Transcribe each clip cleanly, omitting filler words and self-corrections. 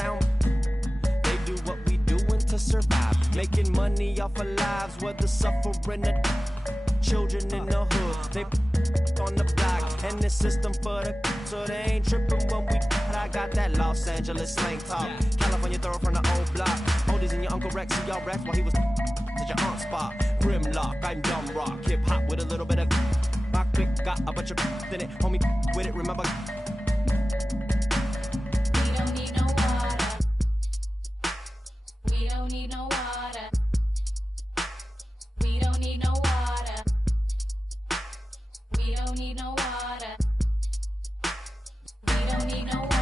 sound. They do what we doing to survive, making money off of lives, whether suffering or children in the hood. They on the block, and the system for the so they ain't tripping when we. I got that Los Angeles slang talk, California throw from the old block. Oldies and your Uncle Rex, see y'all racks while he was at your aunt's spot. Grimlock, I'm dumb rock, hip hop with a little bit of. My click got a bunch of in it, homie with it. Remember. We don't need no water. We don't need no water. We don't need no water. We don't need no water. We don't need no water.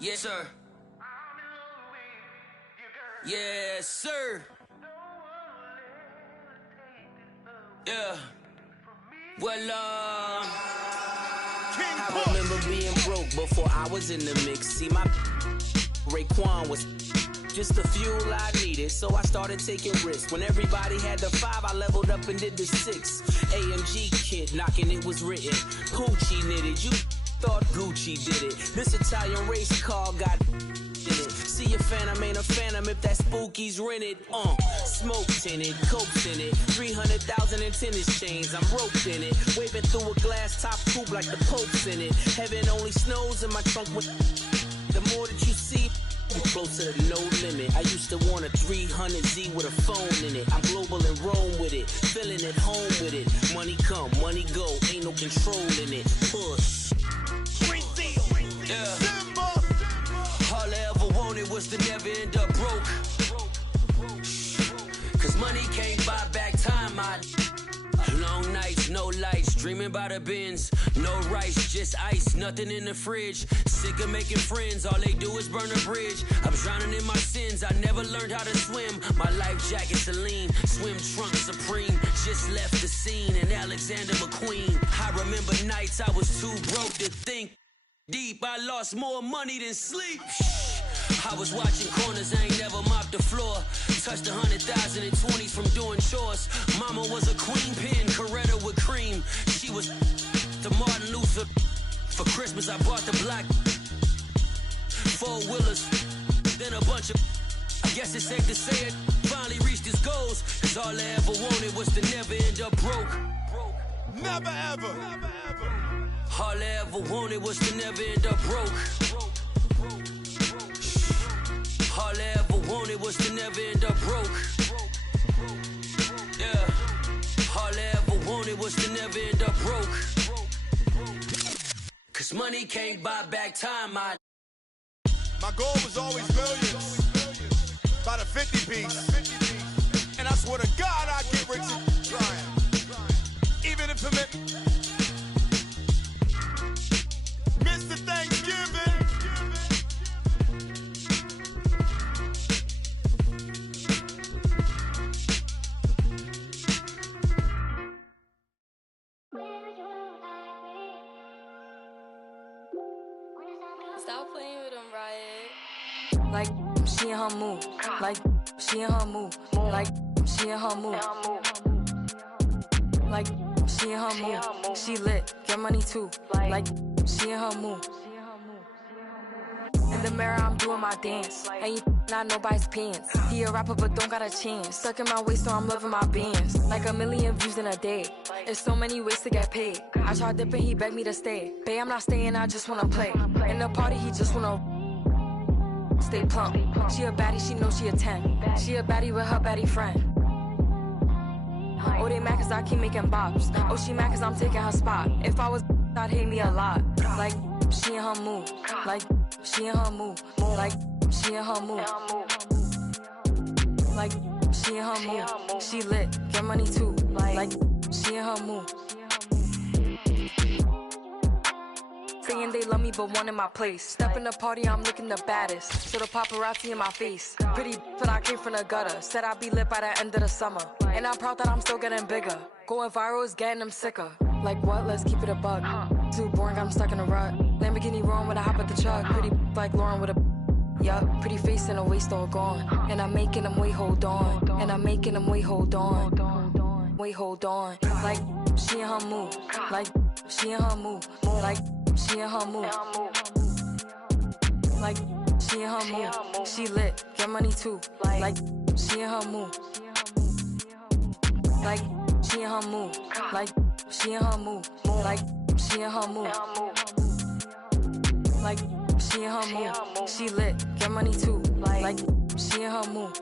Yes, sir. Yes, sir. Yeah. Well, I remember being broke before I was in the mix. See, my Raekwon was just the fuel I needed, so I started taking risks. When everybody had the 5, I leveled up and did the 6. AMG kid knocking, it was written. Poochie knitted, you thought Gucci did it. This Italian race car got in it. See a phantom ain't a phantom if that spooky's rented. Smoke tinted, cokes in it, 300,000 in tennis chains. I'm roped in it, waving through a glass top coupe like the Pope's in it. Heaven only snows in my trunk with. The more that you see, you closer to no limit. I used to want a 300Z with a phone in it. I'm global and Rome with it, feeling at home with it. Money come, money go, ain't no control in it. Push. Yeah. All I ever wanted was to never end up broke. Cause money can't buy back time. Long nights, no lights, dreaming about the bins. No rice, just ice, nothing in the fridge. Sick of making friends, all they do is burn a bridge. I'm drowning in my sins, I never learned how to swim. My life jacket Celine, swim trunk Supreme. Just left the scene in Alexander McQueen. I remember nights I was too broke to think deep. I lost more money than sleep. I was watching corners, I ain't never mopped the floor. Touched 100,000 in 20s from doing chores. Mama was a queen pin, Coretta with cream. She was to Martin Luther. For Christmas I bought the black 4-wheelers. Then a bunch of, I guess it's safe to say it, finally reached his goals. Cause all I ever wanted was to never end up broke. Never ever. All I ever wanted was to never end up broke. All I ever wanted was to never end up broke. Yeah. All I ever wanted was to never end up broke. Cause money can't buy back time. My goal was always millions. By the 50 piece. And I swear to God I'd get rich and trying. Even if it meant Mr. Thanksgiving. Stop playing with them, Riot. Like she in her mood. Like she in her mood. Like she in her mood. Like she in her mood. She lit, get money too. Like she in her mood. In the mirror, I'm doing my dance. And you not nobody's pants. He a rapper but don't got a chance. Stuck in my waist so I'm loving my bands. Like 1 million views in a day. There's so many ways to get paid. I tried dipping, he begged me to stay. Babe, I'm not staying, I just wanna play. In the party, he just wanna stay plump. She a baddie, she knows she a 10. She a baddie with her baddie friend. Oh, they mad cause I keep making bops. Oh, she mad cause I'm taking her spot. If I was I'd hate me a lot. Like, she in her mood. Like, she in her mood. Like, she in her mood. Like, she in her mood. She lit, get money too. Like, she in her mood. Saying they love me but one in my place. Step in the party, I'm looking the baddest. So the paparazzi in my face. Pretty but I came from the gutter. Said I'd be lit by the end of the summer. And I'm proud that I'm still getting bigger. Going viral is getting them sicker. Like what? Let's keep it a buck. Too boring, I'm stuck in a rut. Lamborghini wrong when I hop at the truck. Pretty like Lauren with a yup. Pretty face and a waist all gone. And I'm making them wait, hold on. And I'm making them wait, hold on. Wait, hold on. Like she in her mood. Like she in her mood. Like she in her mood. Like she in her mood. She lit, get money too. Like she in her mood. Like she in her mood. Like she in her mood. Like she in her mood. Like she in her mood. She lit, get money too. Like she in her mood.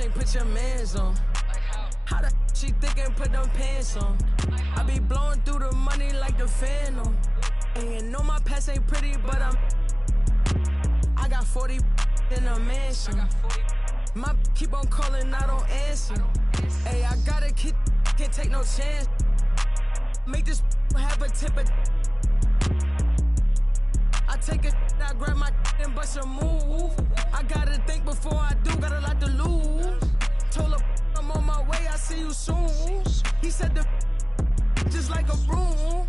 Ain't put your mans on. How the she think and put them pants on? I be blowing through the money like the Phantom. And know my past ain't pretty, but I got 40 in a mansion. My keep on calling, I don't answer. Hey, I gotta keep, can't take no chance. Make this have a tip of. I take a, I grab my and bust a move. I gotta think before I do, got a lot to lose. Told her I'm on my way, I see you soon. He said the just like a broom.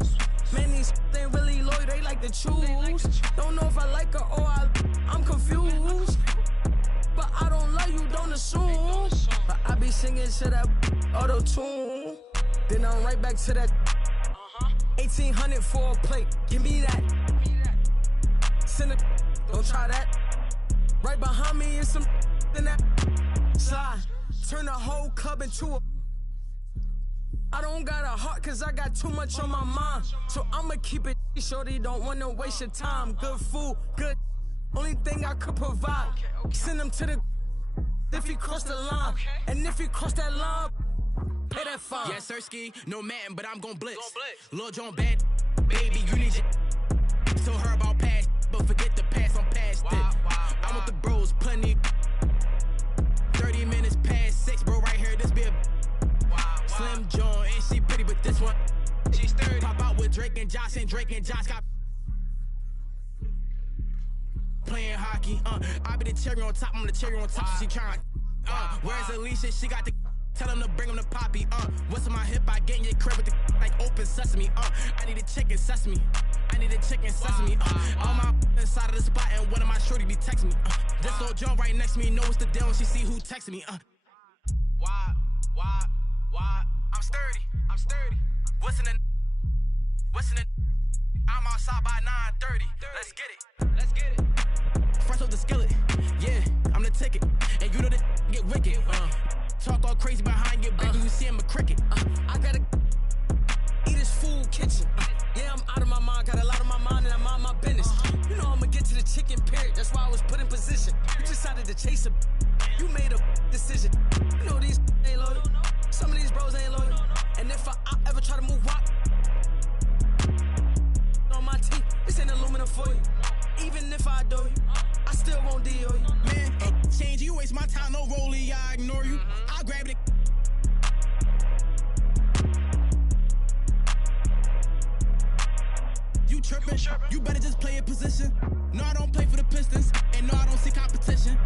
Man, these ain't really loyal, they like to choose. Don't know if I like her or I'm confused. But I don't love you, don't assume. But I be singing to that auto-tune. Then I'm right back to that 1800 for a plate. Give me that. Don't try that. Right behind me is some in that slide. Turn the whole club into a. I don't got a heart cause I got too much on my mind. So I'ma keep it shorty, don't wanna waste your time. Good food, good. Only thing I could provide. Send him to the if he cross the line. And if he cross that line, pay that fine. Yes, sir, ski, no man, but I'm gon' blitz. Lil Jon bad, baby, you need your. So her about past, but forget the past, I'm past it. I'm with the bros, plenty. 30 minutes past 6, bro, right here, this be a Slim John, and she pretty, but this one, she's 30. Pop out with Drake and Josh got playing hockey, I be the cherry on top, I'm the cherry on top, she trying, where's Alicia, she got the, tell him to bring him the poppy, what's on my hip, I get in your crib with the, like open sesame, I need a chicken sesame, on my inside of the spot, and one of my shorty be texting me, this little John right next to me, knows the deal, and she see who texting me, why, I'm sturdy, what's in the, I'm outside by 9:30, let's get it, fresh off the skillet, yeah, I'm the ticket, and you know that get wicked, talk all crazy behind your back, you see him a cricket, I gotta eat his food kitchen, yeah, I'm out of my mind, got a lot on my mind, and I'm on my business, you know I'ma get to the chicken period, that's why I was put in position, you decided to chase a, you made a decision, you know these ain't loyal, some of these bros ain't loyal, and if I ever try to move up on my teeth, this ain't aluminum foil, even if I do you, I still won't deal you, man, change, you waste my time, no rollie, I ignore you, I'll grab it. You trippin', you better just play your position. No, I don't play for the Pistons, and no, I don't see competition.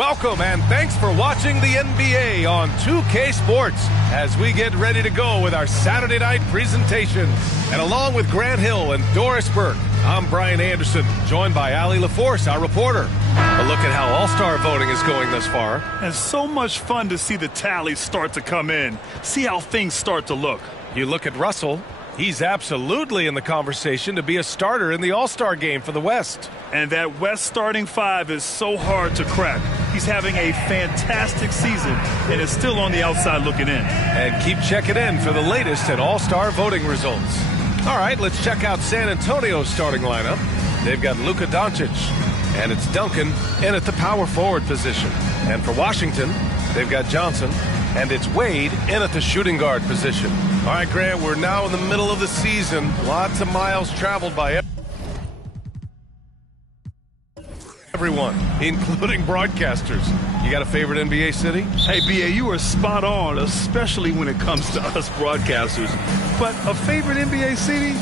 Welcome and thanks for watching the NBA on 2K Sports as we get ready to go with our Saturday night presentations. And along with Grant Hill and Doris Burke, I'm Brian Anderson, joined by Allie LaForce, our reporter. A look at how All-Star voting is going thus far. And so much fun to see the tallies start to come in. See how things start to look. You look at Russell. He's absolutely in the conversation to be a starter in the All-Star game for the West. And that West starting five is so hard to crack. He's having a fantastic season and is still on the outside looking in. And keep checking in for the latest at All-Star voting results. All right, let's check out San Antonio's starting lineup. They've got Luka Doncic, and it's Duncan in at the power forward position. And for Washington, they've got Johnson, and it's Wade in at the shooting guard position. All right, Grant, we're now in the middle of the season. Lots of miles traveled by everyone, including broadcasters. You got a favorite NBA city? Hey, B.A., you are spot on, especially when it comes to us broadcasters. But a favorite NBA city?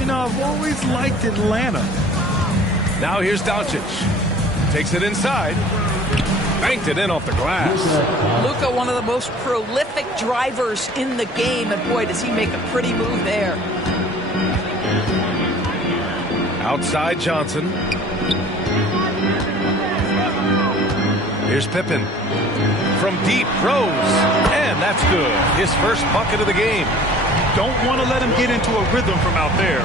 You know, I've always liked Atlanta. Now here's Doncic. Takes it inside. Banked it in off the glass. Luka, one of the most prolific drivers in the game, and boy, does he make a pretty move there. Outside Johnson. Here's Pippen. From deep, Rose. And that's good. His first bucket of the game. Don't want to let him get into a rhythm from out there.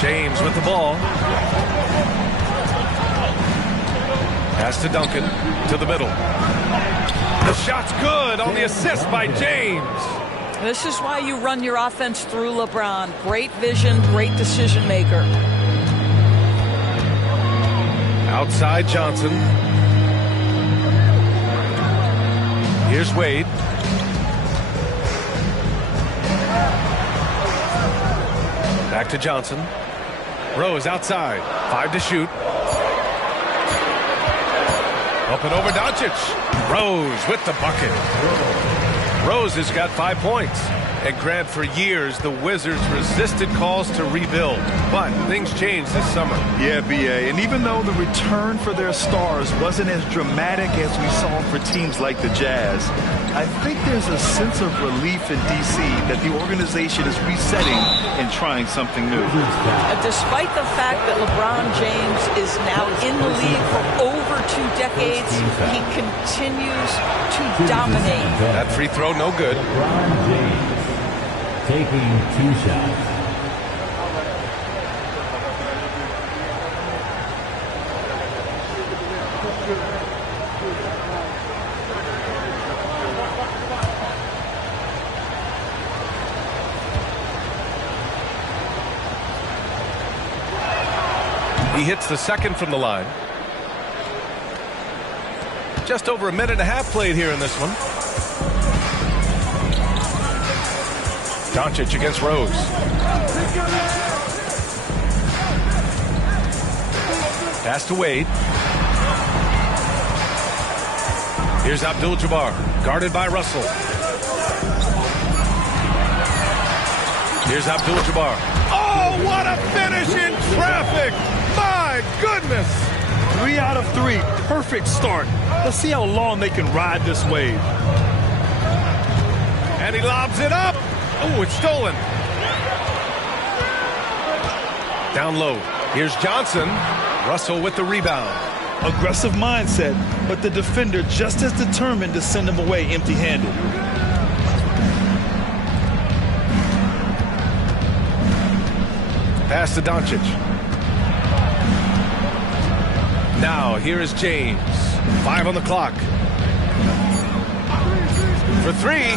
James with the ball. Pass to Duncan. To the middle. The shot's good on the assist by James. This is why you run your offense through LeBron. Great vision, great decision maker. Outside Johnson. Here's Wade. Back to Johnson. Rose outside. 5 to shoot. Up and over Doncic. Rose with the bucket. Rose has got 5 points. And Grant, for years, the Wizards resisted calls to rebuild. But things changed this summer. Yeah, B.A., and even though the return for their stars wasn't as dramatic as we saw for teams like the Jazz, I think there's a sense of relief in D.C. that the organization is resetting and trying something new. Despite the fact that LeBron James is now in the league for over 2 decades, he continues to dominate. That free throw, no good. LeBron James taking 2 shots. He hits the second from the line. Just over a minute and a half played here in this one. Doncic against Rose. Pass to Wade. Here's Abdul-Jabbar, guarded by Russell. Here's Abdul-Jabbar. Oh, what a finish in traffic! My goodness! 3 out of 3. Perfect start. Let's see how long they can ride this wave. And he lobs it up. Oh, it's stolen. Down low. Here's Johnson. Russell with the rebound. Aggressive mindset, but the defender just as determined to send him away empty-handed. Pass to Doncic. Now, here is James. 5 on the clock. For 3.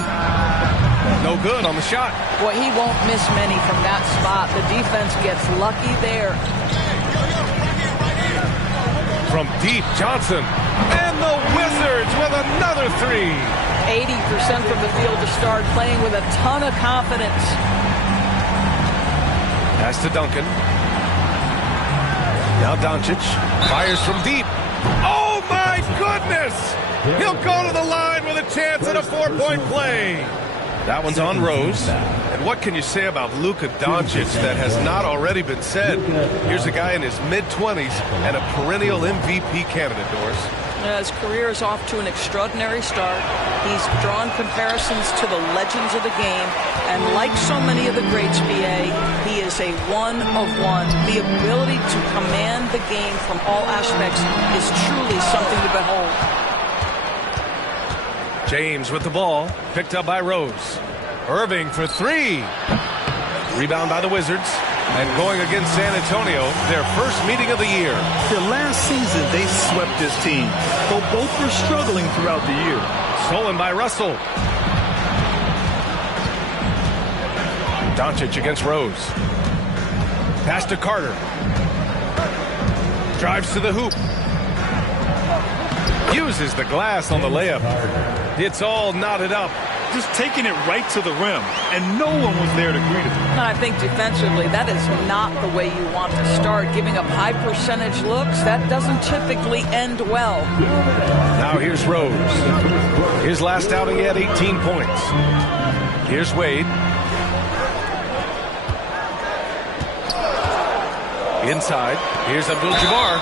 No good on the shot. Boy, he won't miss many from that spot. The defense gets lucky there. From deep, Johnson. And the Wizards with another 3. 80% from the field to start, playing with a ton of confidence. Pass to Duncan. Now Doncic fires from deep. Oh, my goodness! He'll go to the line with a chance at a 4-point play. That one's on Rose. And what can you say about Luka Doncic that has not already been said? Here's a guy in his mid-20s and a perennial MVP candidate, Doris. His career is off to an extraordinary start. He's drawn comparisons to the legends of the game. And like so many of the greats, BA, he is a one of one. The ability to command the game from all aspects is truly something to behold. James with the ball, picked up by Rose. Irving for three. Rebound by the Wizards. And going against San Antonio, their first meeting of the year. The last season, they swept this team, though both were struggling throughout the year. Stolen by Russell. Doncic against Rose. Pass to Carter. Drives to the hoop. Uses the glass on the layup. It's all knotted up. Just taking it right to the rim, and no one was there to greet him. I think defensively, that is not the way you want to start. Giving up high percentage looks, that doesn't typically end well. Now here's Rose. His last outing, he had 18 points. Here's Wade. Inside, here's Abdul-Jabbar.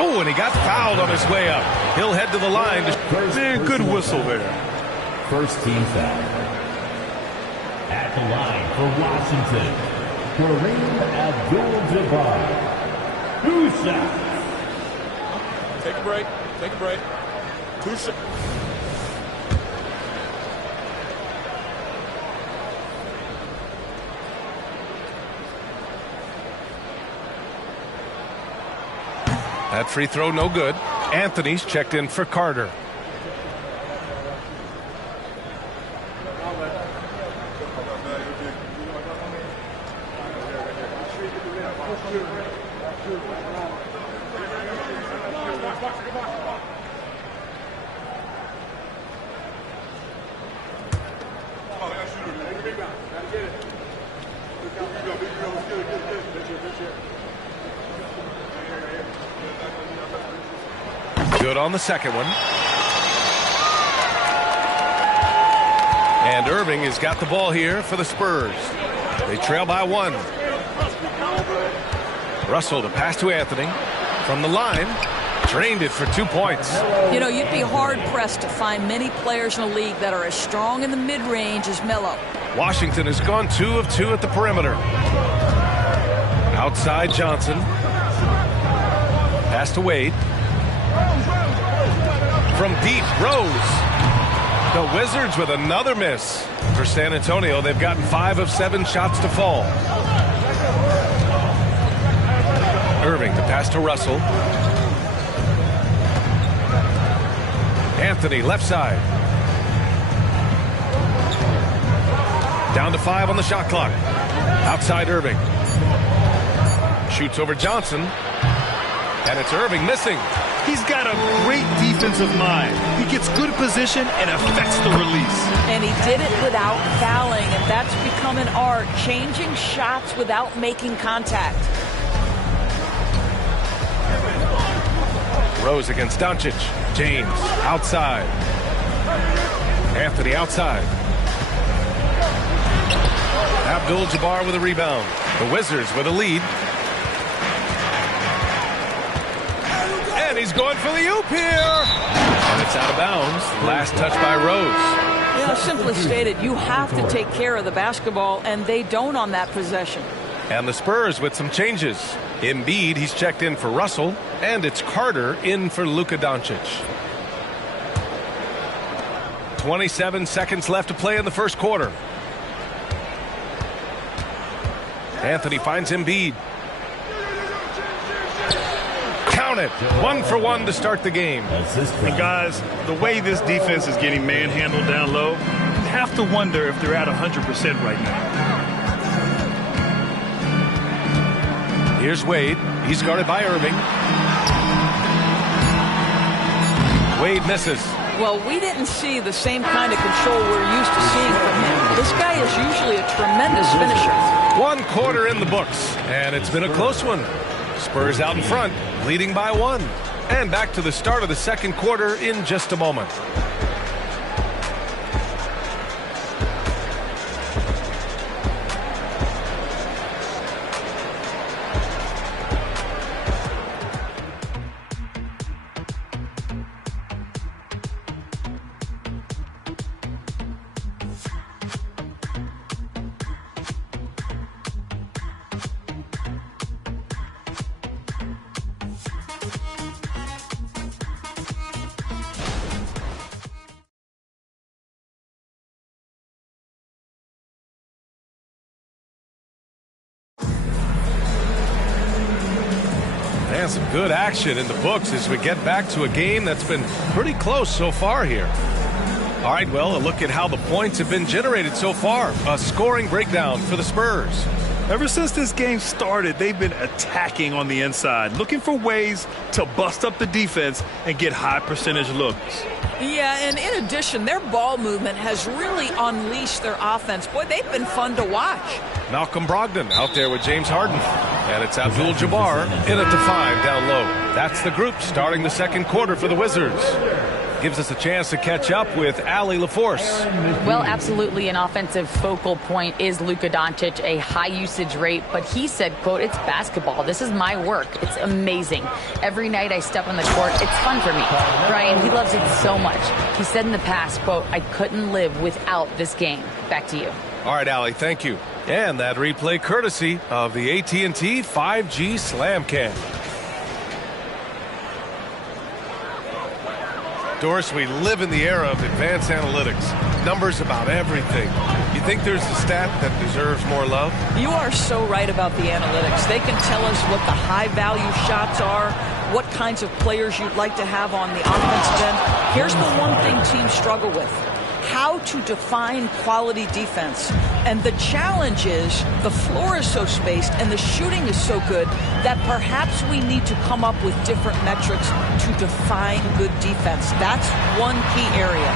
Oh, and he got fouled on his way up. He'll head to the line. Man, good whistle there. First team foul. At the line for Washington, Kareem Abdul-Jabbar. 2 shots. Take a break. Take a break. 2 shots. That free throw no good. Anthony's checked in for Carter. Good on the second one. And Irving has got the ball here for the Spurs. They trail by 1. Russell to pass to Anthony. From the line, drained it for 2 points. You know, you'd be hard-pressed to find many players in the league that are as strong in the mid-range as Melo. Washington has gone 2 of 2 at the perimeter. Outside Johnson. Pass to Wade. From deep, Rose. The Wizards with another miss. For San Antonio, they've gotten 5 of 7 shots to fall. Irving to pass to Russell. Anthony, left side. Down to 5 on the shot clock. Outside Irving. Shoots over Johnson. And it's Irving missing. He's got a great defensive mind. He gets good position and affects the release. And he did it without fouling, and that's become an art, changing shots without making contact. Rose against Doncic. James outside. Anthony outside. Abdul-Jabbar with a rebound. The Wizards with a lead. And he's going for the oop here. And it's out of bounds. Last touch by Rose. You know, simply stated, you have to take care of the basketball, and they don't on that possession. And the Spurs with some changes. Embiid, he's checked in for Russell. And it's Carter in for Luka Doncic. 27 seconds left to play in the first quarter. Anthony finds Embiid. Count it. 1 for 1 to start the game. And guys, the way this defense is getting manhandled down low, you have to wonder if they're at 100% right now. Here's Wade. He's guarded by Irving. Wade misses. Well, we didn't see the same kind of control we're used to seeing from him. This guy is usually a tremendous finisher. 1 quarter in the books, and it's been a close one. Spurs out in front, leading by 1. And back to the start of the second quarter in just a moment. And some good action in the books as we get back to a game that's been pretty close so far here. All right, well, a look at how the points have been generated so far. A scoring breakdown for the Spurs. Ever since this game started, they've been attacking on the inside, looking for ways to bust up the defense and get high percentage looks. Yeah, and in addition, their ball movement has really unleashed their offense. Boy, they've been fun to watch. Malcolm Brogdon out there with James Harden. And it's Abdul-Jabbar in at the 5 down low. That's the group starting the second quarter for the Wizards. Gives us a chance to catch up with Allie LaForce. Well, absolutely an offensive focal point is Luka Doncic, a high usage rate, but he said, quote, "It's basketball. This is my work. It's amazing. Every night I step on the court, it's fun for me." Brian, he loves it so much. He said in the past, quote, "I couldn't live without this game." Back to you. All right, Allie, thank you. And that replay courtesy of the AT&T 5G Slam Cam. Doris, we live in the era of advanced analytics. Numbers about everything. You think there's a stat that deserves more love? You are so right about the analytics. They can tell us what the high-value shots are, what kinds of players you'd like to have on the offensive end. Here's the one thing teams struggle with: how to define quality defense. And the challenge is the floor is so spaced and the shooting is so good that perhaps we need to come up with different metrics to define good defense. That's one key area.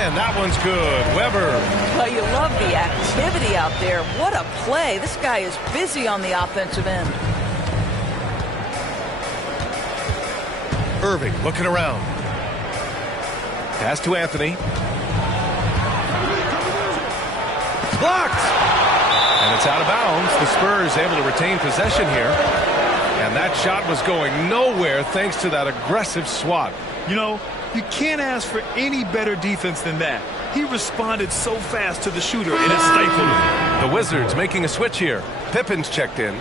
And that one's good. Weber. Well, you love the activity out there. What a play. This guy is busy on the offensive end. Irving looking around. Pass to Anthony. Blocked! And it's out of bounds. The Spurs able to retain possession here. And that shot was going nowhere thanks to that aggressive swat. You know, you can't ask for any better defense than that. He responded so fast to the shooter, and it stifled him. The Wizards making a switch here. Pippen's checked in.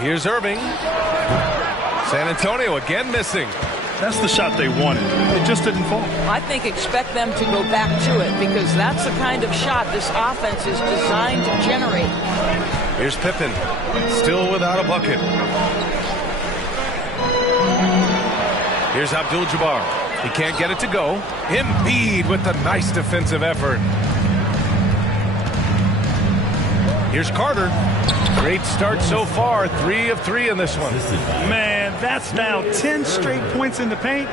Here's Irving. San Antonio again missing. That's the shot they wanted. It just didn't fall. I think expect them to go back to it because that's the kind of shot this offense is designed to generate. Here's Pippen, still without a bucket. Here's Abdul-Jabbar. He can't get it to go. Embiid with the nice defensive effort. Here's Carter. Great start so far. 3 of 3 in this one. Man, that's now 10 straight points in the paint.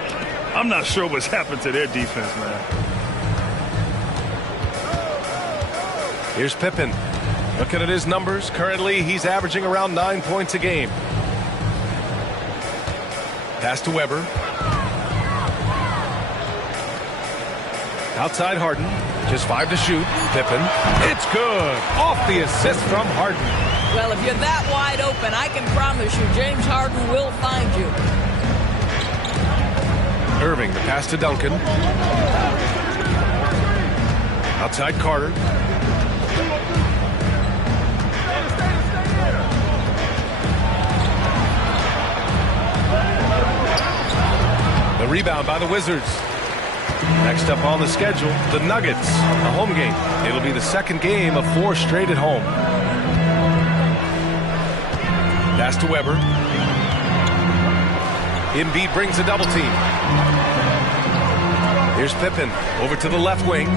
I'm not sure what's happened to their defense, man. Here's Pippen. Looking at his numbers. Currently, he's averaging around 9 points a game. Pass to Weber. Outside Harden. Just 5 to shoot. Pippen. It's good. Off the assist from Harden. Well, if you're that wide open, I can promise you James Harden will find you. Irving, the pass to Duncan. Outside Carter. The rebound by the Wizards. Next up on the schedule, the Nuggets, a home game. It'll be the second game of 4 straight at home. Pass to Weber. Embiid brings a double team. Here's Pippen over to the left wing.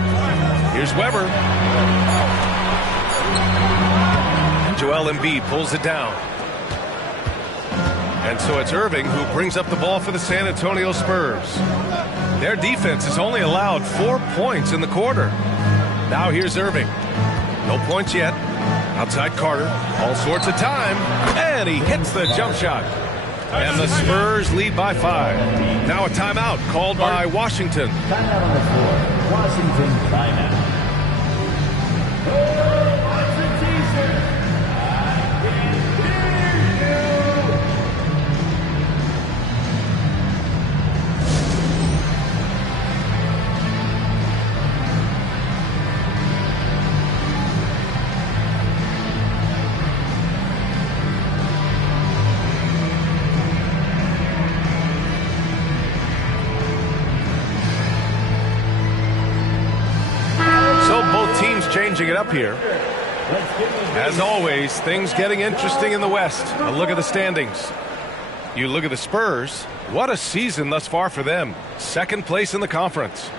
Here's Weber. Joel Embiid pulls it down. And so it's Irving who brings up the ball for the San Antonio Spurs. Their defense has only allowed 4 points in the quarter. Now here's Irving. No points yet. Outside Carter. All sorts of time. And he hits the jump shot. And the Spurs lead by 5. Now a timeout called by Washington. Timeout on the floor. Washington timeout. changing it up here. As always, things getting interesting in the West. A look at the standings. You look at the Spurs. What a season thus far for them. Second place in the conference.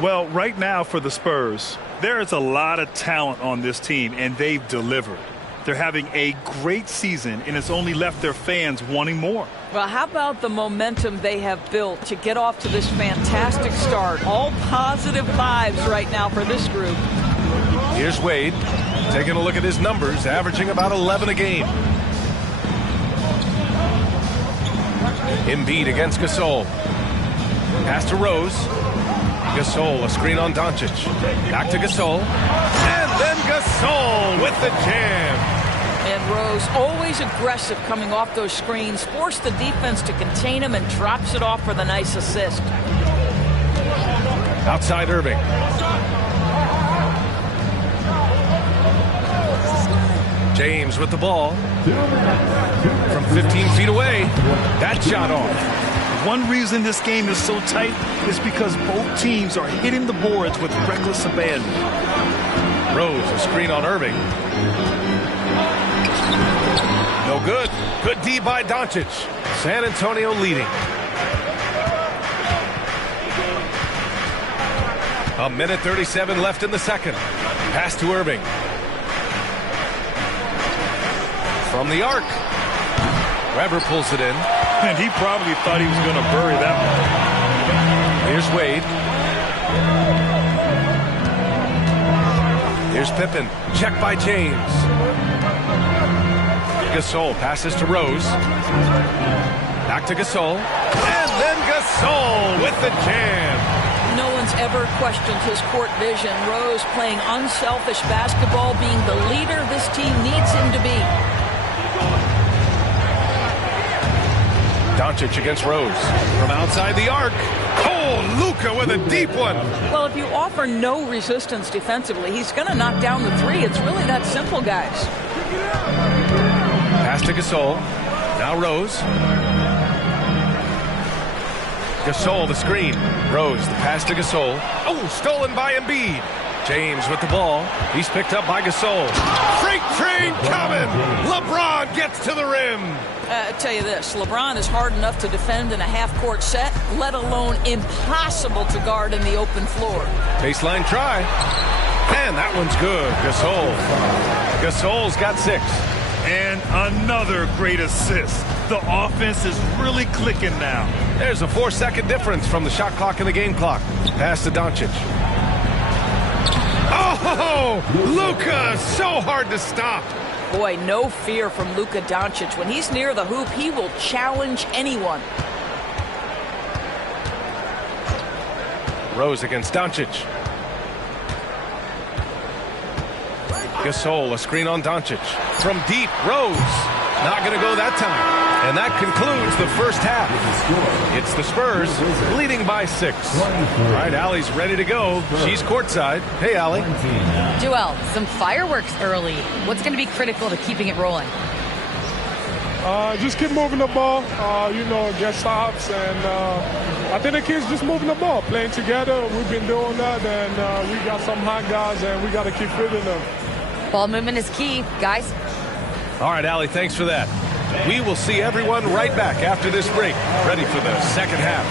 Well, right now for the Spurs, there is a lot of talent on this team, and they've delivered. They're having a great season, and it's only left their fans wanting more. Well, how about the momentum they have built to get off to this fantastic start? All positive vibes right now for this group. Here's Wade, taking a look at his numbers, averaging about 11 a game. Embiid against Gasol. Pass to Rose. Gasol, a screen on Doncic. Back to Gasol. And then Gasol with the jam. And Rose, always aggressive coming off those screens, forced the defense to contain him and drops it off for the nice assist. Outside Irving. James with the ball. From 15 feet away. That shot off. One reason this game is so tight is because both teams are hitting the boards with reckless abandon. Rose, a screen on Irving. No good. Good D by Doncic. San Antonio leading. A minute 37 left in the second. Pass to Irving. From the arc. Weber pulls it in. And he probably thought he was going to bury that one. Here's Wade. Here's Pippen. Check by James. Gasol passes to Rose. Back to Gasol. And then Gasol with the jam. No one's ever questioned his court vision. Rose playing unselfish basketball, being the leader this team needs him to be. Doncic against Rose. From outside the arc. Oh, Luka with a deep one. Well, if you offer no resistance defensively, he's going to knock down the three. It's really that simple, guys. Pass to Gasol. Now Rose. Gasol, the screen. Rose, the pass to Gasol. Oh, stolen by Embiid. James with the ball. He's picked up by Gasol. Freight train coming. LeBron gets to the rim. I tell you this, LeBron is hard enough to defend in a half-court set, let alone impossible to guard in the open floor. Baseline try. And that one's good. Gasol's got 6. And another great assist. The offense is really clicking now. There's a 4-second difference from the shot clock and the game clock. Pass to Doncic. Oh, Luka, so hard to stop. Boy, no fear from Luka Doncic. When he's near the hoop, he will challenge anyone. Rose against Doncic. Gasol, a screen on Doncic. From deep, Rose. Not going to go that time. And that concludes the first half. It's the Spurs leading by 6. All right, Allie's ready to go. She's courtside. Hey, Allie. Joel, some fireworks early. What's going to be critical to keeping it rolling? Just keep moving the ball, get stops. And I think the kids just moving the ball, playing together. We've been doing that, and we got some hot guys, and we got to keep fitting them. Ball movement is key, guys. All right, Allie, thanks for that. We will see everyone right back after this break, ready for the second half.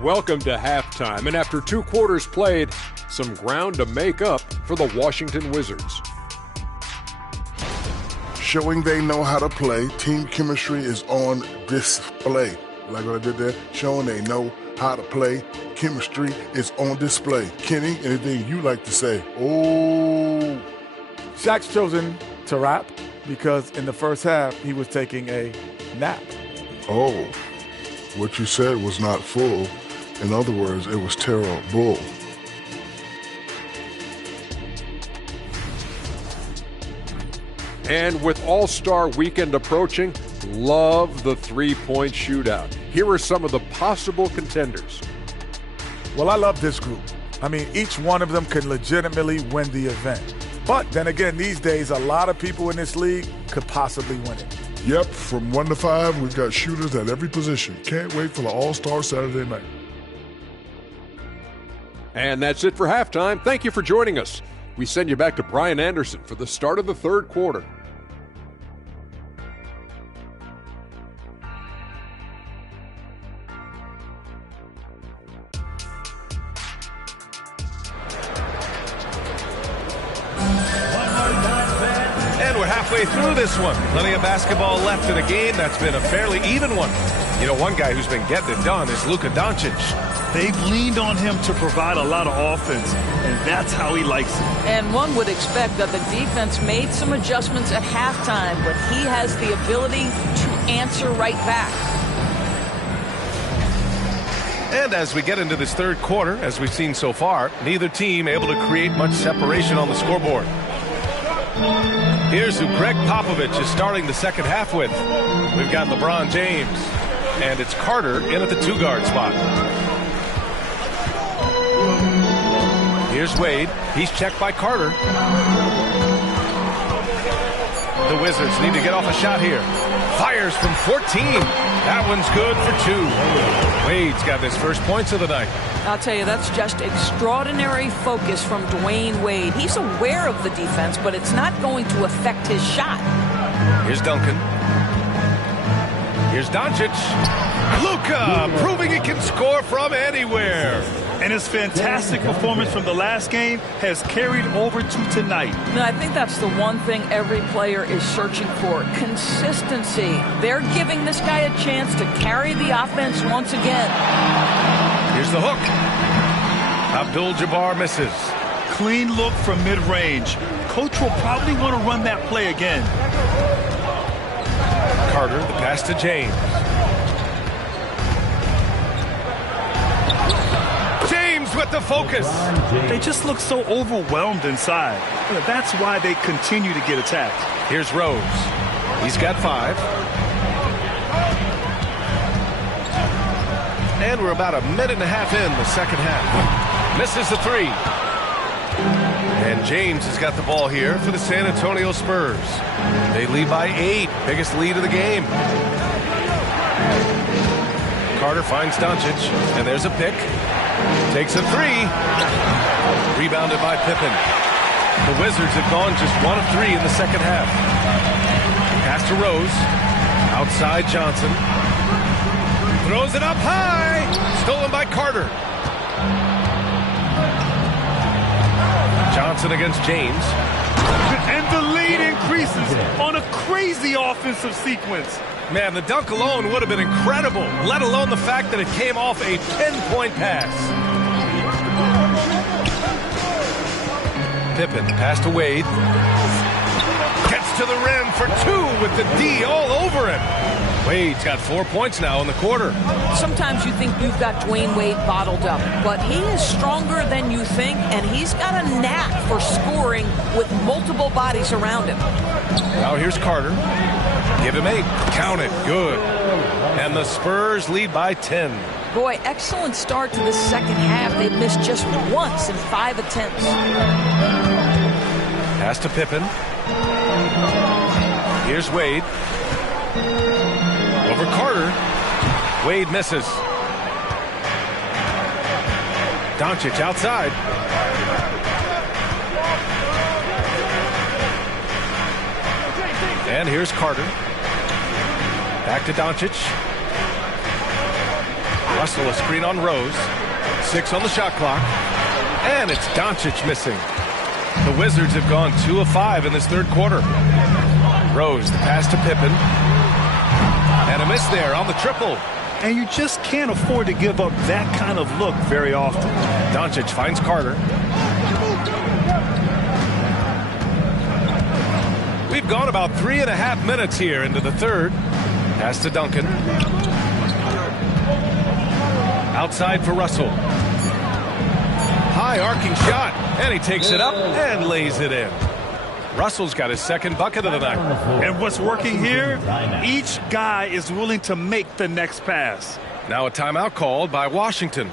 Welcome to halftime, and after 2 quarters played, some ground to make up for the Washington Wizards. Showing they know how to play, team chemistry is on display. Like what I did there, showing they know how to play, chemistry is on display. Kenny, anything you like to say? Oh. Shaq's chosen to rap because in the first half, he was taking a nap. Oh, what you said was not full. In other words, it was terrible. And with All-Star Weekend approaching, love the three-point shootout. Here are some of the possible contenders. Well, I love this group. I mean, each one of them can legitimately win the event. But then again, these days, a lot of people in this league could possibly win it. Yep, from 1 to 5, we've got shooters at every position. Can't wait for the All-Star Saturday night. And that's it for halftime. Thank you for joining us. We send you back to Brian Anderson for the start of the third quarter. And we're halfway through this one. Plenty of basketball left in a game that's been a fairly even one. You know, one guy who's been getting it done is Luka Doncic. They've leaned on him to provide a lot of offense, and that's how he likes it. And one would expect that the defense made some adjustments at halftime, but he has the ability to answer right back. And as we get into this third quarter, as we've seen so far, neither team able to create much separation on the scoreboard. Here's who Greg Popovich is starting the second half with. We've got LeBron James, and it's Carter in at the two-guard spot. Here's Wade. He's checked by Carter. The Wizards need to get off a shot here. Fires from 14. That one's good for 2. Wade's got his first points of the night. I'll tell you, that's just extraordinary focus from Dwayne Wade. He's aware of the defense, but it's not going to affect his shot. Here's Duncan. Here's Doncic. Luka proving he can score from anywhere. And his fantastic performance from the last game has carried over to tonight. No, I think that's the one thing every player is searching for. Consistency. They're giving this guy a chance to carry the offense once again. Here's the hook. Abdul-Jabbar misses. Clean look from mid-range. Coach will probably want to run that play again. Carter, the pass to James. James with the focus. They just look so overwhelmed inside. That's why they continue to get attacked. Here's Rose. He's got 5. And we're about a minute and a half in the second half. Misses the 3. And James has got the ball here for the San Antonio Spurs. They lead by 8. Biggest lead of the game. Carter finds Doncic. And there's a pick. Takes a 3. Rebounded by Pippen. The Wizards have gone just 1 of 3 in the second half. Pass to Rose. Outside Johnson. Throws it up high. Stolen by Carter. Johnson against James. And the lead increases on a crazy offensive sequence. Man, the dunk alone would have been incredible, let alone the fact that it came off a 10-point pass. Pippen, pass to Wade. Gets to the rim for 2 with the D all over him. Wade's got 4 points now in the quarter. Sometimes you think you've got Dwayne Wade bottled up, but he is stronger than you think, and he's got a knack for scoring with multiple bodies around him. Now here's Carter. Give him 8. Count it. Good. And the Spurs lead by 10. Boy, excellent start to the second half. They've missed just once in 5 attempts. Pass to Pippen. Here's Wade. Over Carter. Wade misses. Doncic outside. And here's Carter. Back to Doncic. Russell a screen on Rose. 6 on the shot clock. And it's Doncic missing. The Wizards have gone 2 of 5 in this third quarter. Rose, the pass to Pippen. And a miss there on the triple. And you just can't afford to give up that kind of look very often. Doncic finds Carter. We've gone about 3.5 minutes here into the third. Pass to Duncan. Outside for Russell. High arcing shot. And he takes it up and lays it in. Russell's got his second bucket of the night. And what's working here, each guy is willing to make the next pass. Now a timeout called by Washington.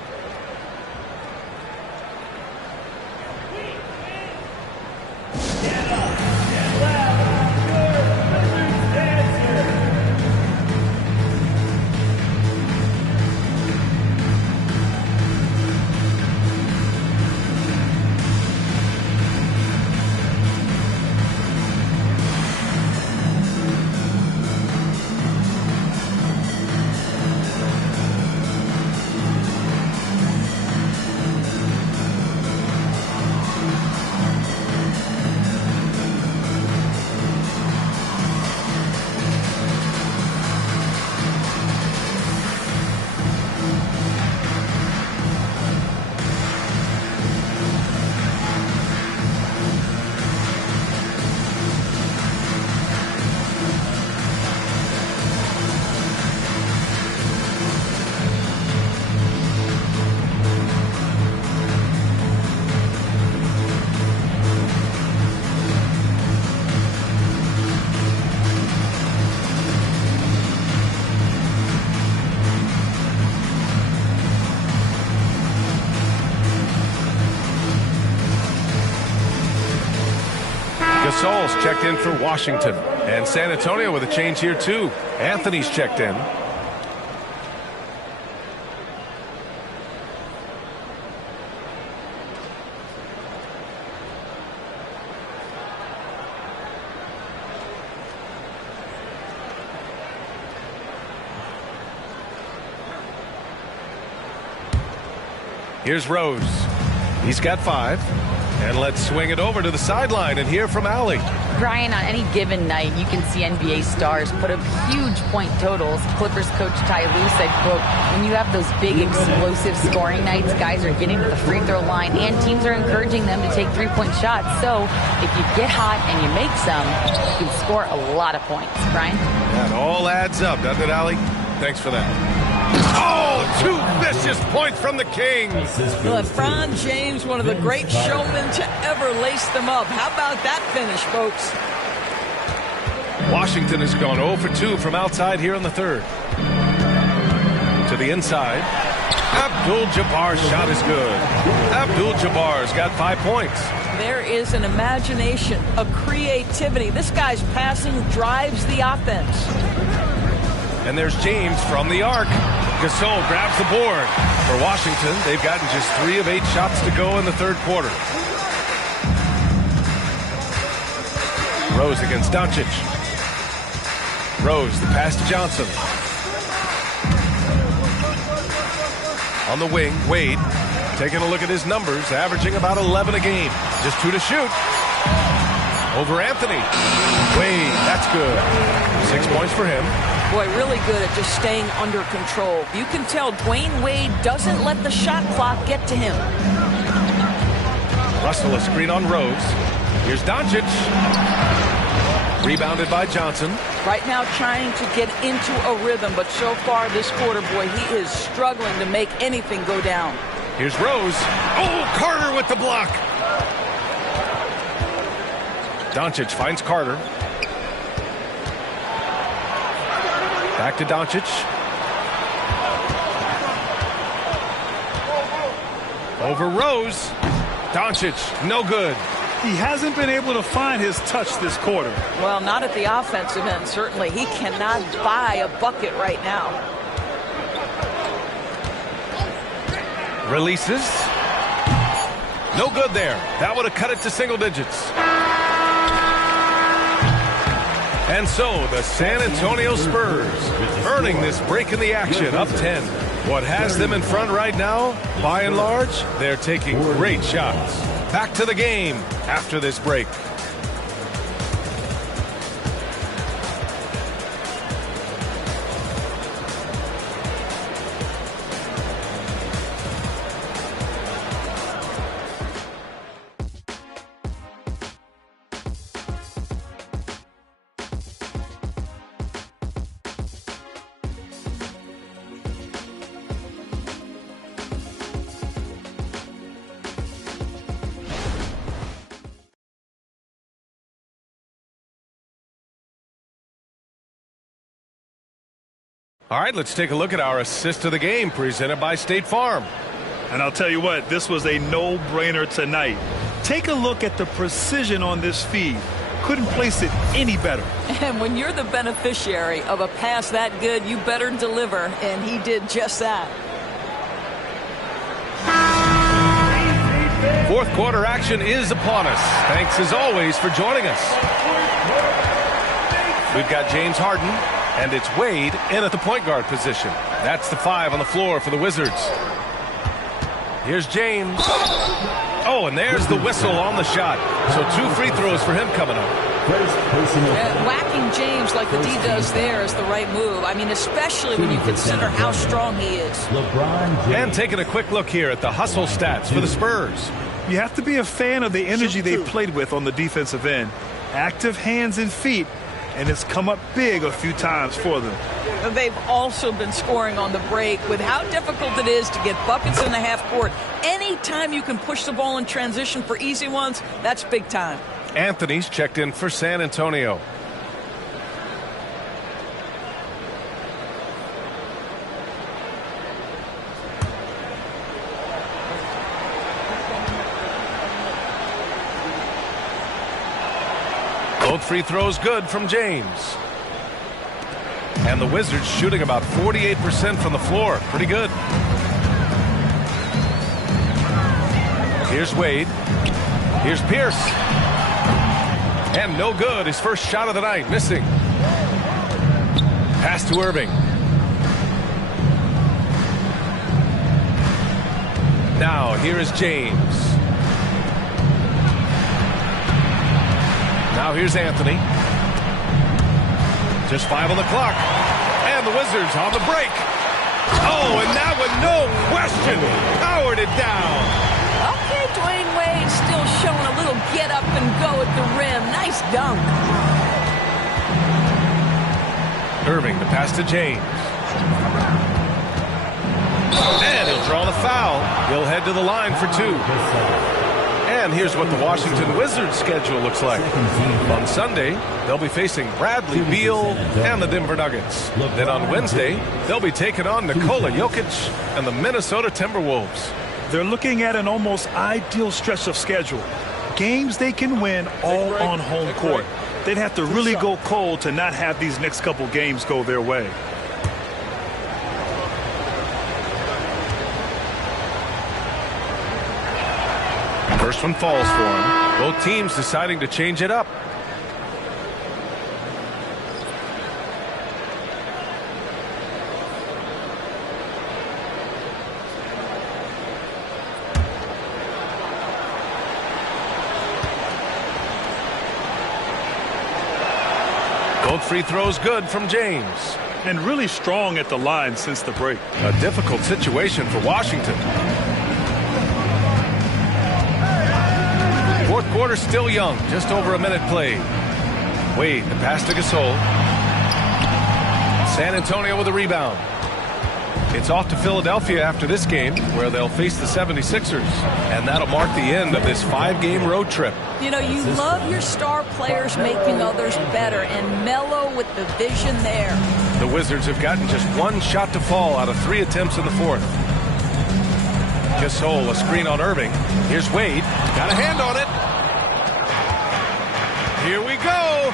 Gasol's checked in for Washington. And San Antonio with a change here, too. Anthony's checked in. Here's Rose. He's got 5. And let's swing it over to the sideline and hear from Allie. Brian, on any given night, you can see NBA stars put up huge point totals. Clippers coach Ty Lue said, quote, when you have those big explosive scoring nights, guys are getting to the free throw line and teams are encouraging them to take 3-point shots. So if you get hot and you make some, you can score a lot of points. Brian? That all adds up, doesn't it, Allie? Thanks for that. Oh, 2 vicious points from the Kings. LeBron James, one of the great showmen to ever lace them up. How about that finish, folks? Washington has gone 0 for 2 from outside here in the third. To the inside. Abdul-Jabbar's shot is good. Abdul-Jabbar's got 5 points. There is an imagination, a creativity. This guy's passing drives the offense. And there's James from the arc. Gasol grabs the board. For Washington, they've gotten just 3 of 8 shots to go in the third quarter. Rose against Doncic. Rose, the pass to Johnson. On the wing, Wade, taking a look at his numbers, averaging about 11 a game. Just 2 to shoot. Over Anthony. Wade, that's good. 6 points for him. Boy, really good at just staying under control. You can tell Dwayne Wade doesn't let the shot clock get to him. Russell, a screen on Rose. Here's Doncic. Rebounded by Johnson. Right now trying to get into a rhythm, but so far this quarter, boy, he is struggling to make anything go down. Here's Rose. Oh, Carter with the block. Doncic finds Carter. Back to Doncic. Over Rose. Doncic, no good. He hasn't been able to find his touch this quarter. Well, not at the offensive end, certainly. He cannot buy a bucket right now. Releases. No good there. That would have cut it to single digits. And so the San Antonio Spurs earning this break in the action, up 10. What has them in front right now, by and large, they're taking great shots. Back to the game after this break. All right, let's take a look at our assist of the game presented by State Farm. And I'll tell you what, this was a no-brainer tonight. Take a look at the precision on this feed. Couldn't place it any better. And when you're the beneficiary of a pass that good, you better deliver, and he did just that. Fourth quarter action is upon us. Thanks as always for joining us. We've got James Harden, and it's Wade in at the point guard position. That's the 5 on the floor for the Wizards. Here's James. Oh, and there's the whistle on the shot. So 2 free throws for him coming up. Whacking James like the D does there is the right move. I mean, especially when you consider how strong he is. And taking a quick look here at the hustle stats for the Spurs. You have to be a fan of the energy they've played with on the defensive end. Active hands and feet, and it's come up big a few times for them. They've also been scoring on the break. With how difficult it is to get buckets in the half court, anytime you can push the ball in transition for easy ones, that's big time. Anthony's checked in for San Antonio. Both free throws good from James. And the Wizards shooting about 48% from the floor. Pretty good. Here's Wade. Here's Pierce. And no good. His first shot of the night. Missing. Pass to Irving. Now here is James. Now here's Anthony. Just 5 on the clock. And the Wizards on the break. Oh, and that one, no question, powered it down. Okay, Dwayne Wade still showing a little get up and go at the rim. Nice dunk. Irving, the pass to James. And he'll draw the foul. He'll head to the line for 2. And here's what the Washington Wizards schedule looks like. On Sunday, they'll be facing Bradley Beal and the Denver Nuggets. Then on Wednesday, they'll be taking on Nikola Jokic and the Minnesota Timberwolves. They're looking at an almost ideal stretch of schedule. Games they can win all on home court. They'd have to really go cold to not have these next couple games go their way. First one falls for him. Both teams deciding to change it up. Both free throws good from James. And really strong at the line since the break. A difficult situation for Washington. Fourth quarter still young, just over a minute played. Wade, the pass to Gasol. San Antonio with a rebound. It's off to Philadelphia after this game, where they'll face the 76ers. And that'll mark the end of this 5-game road trip. You know, you love your star players making others better, and Melo with the vision there. The Wizards have gotten just 1 shot to fall out of 3 attempts in the fourth. Gasol, a screen on Irving. Here's Wade. Got a hand on it. Here we go.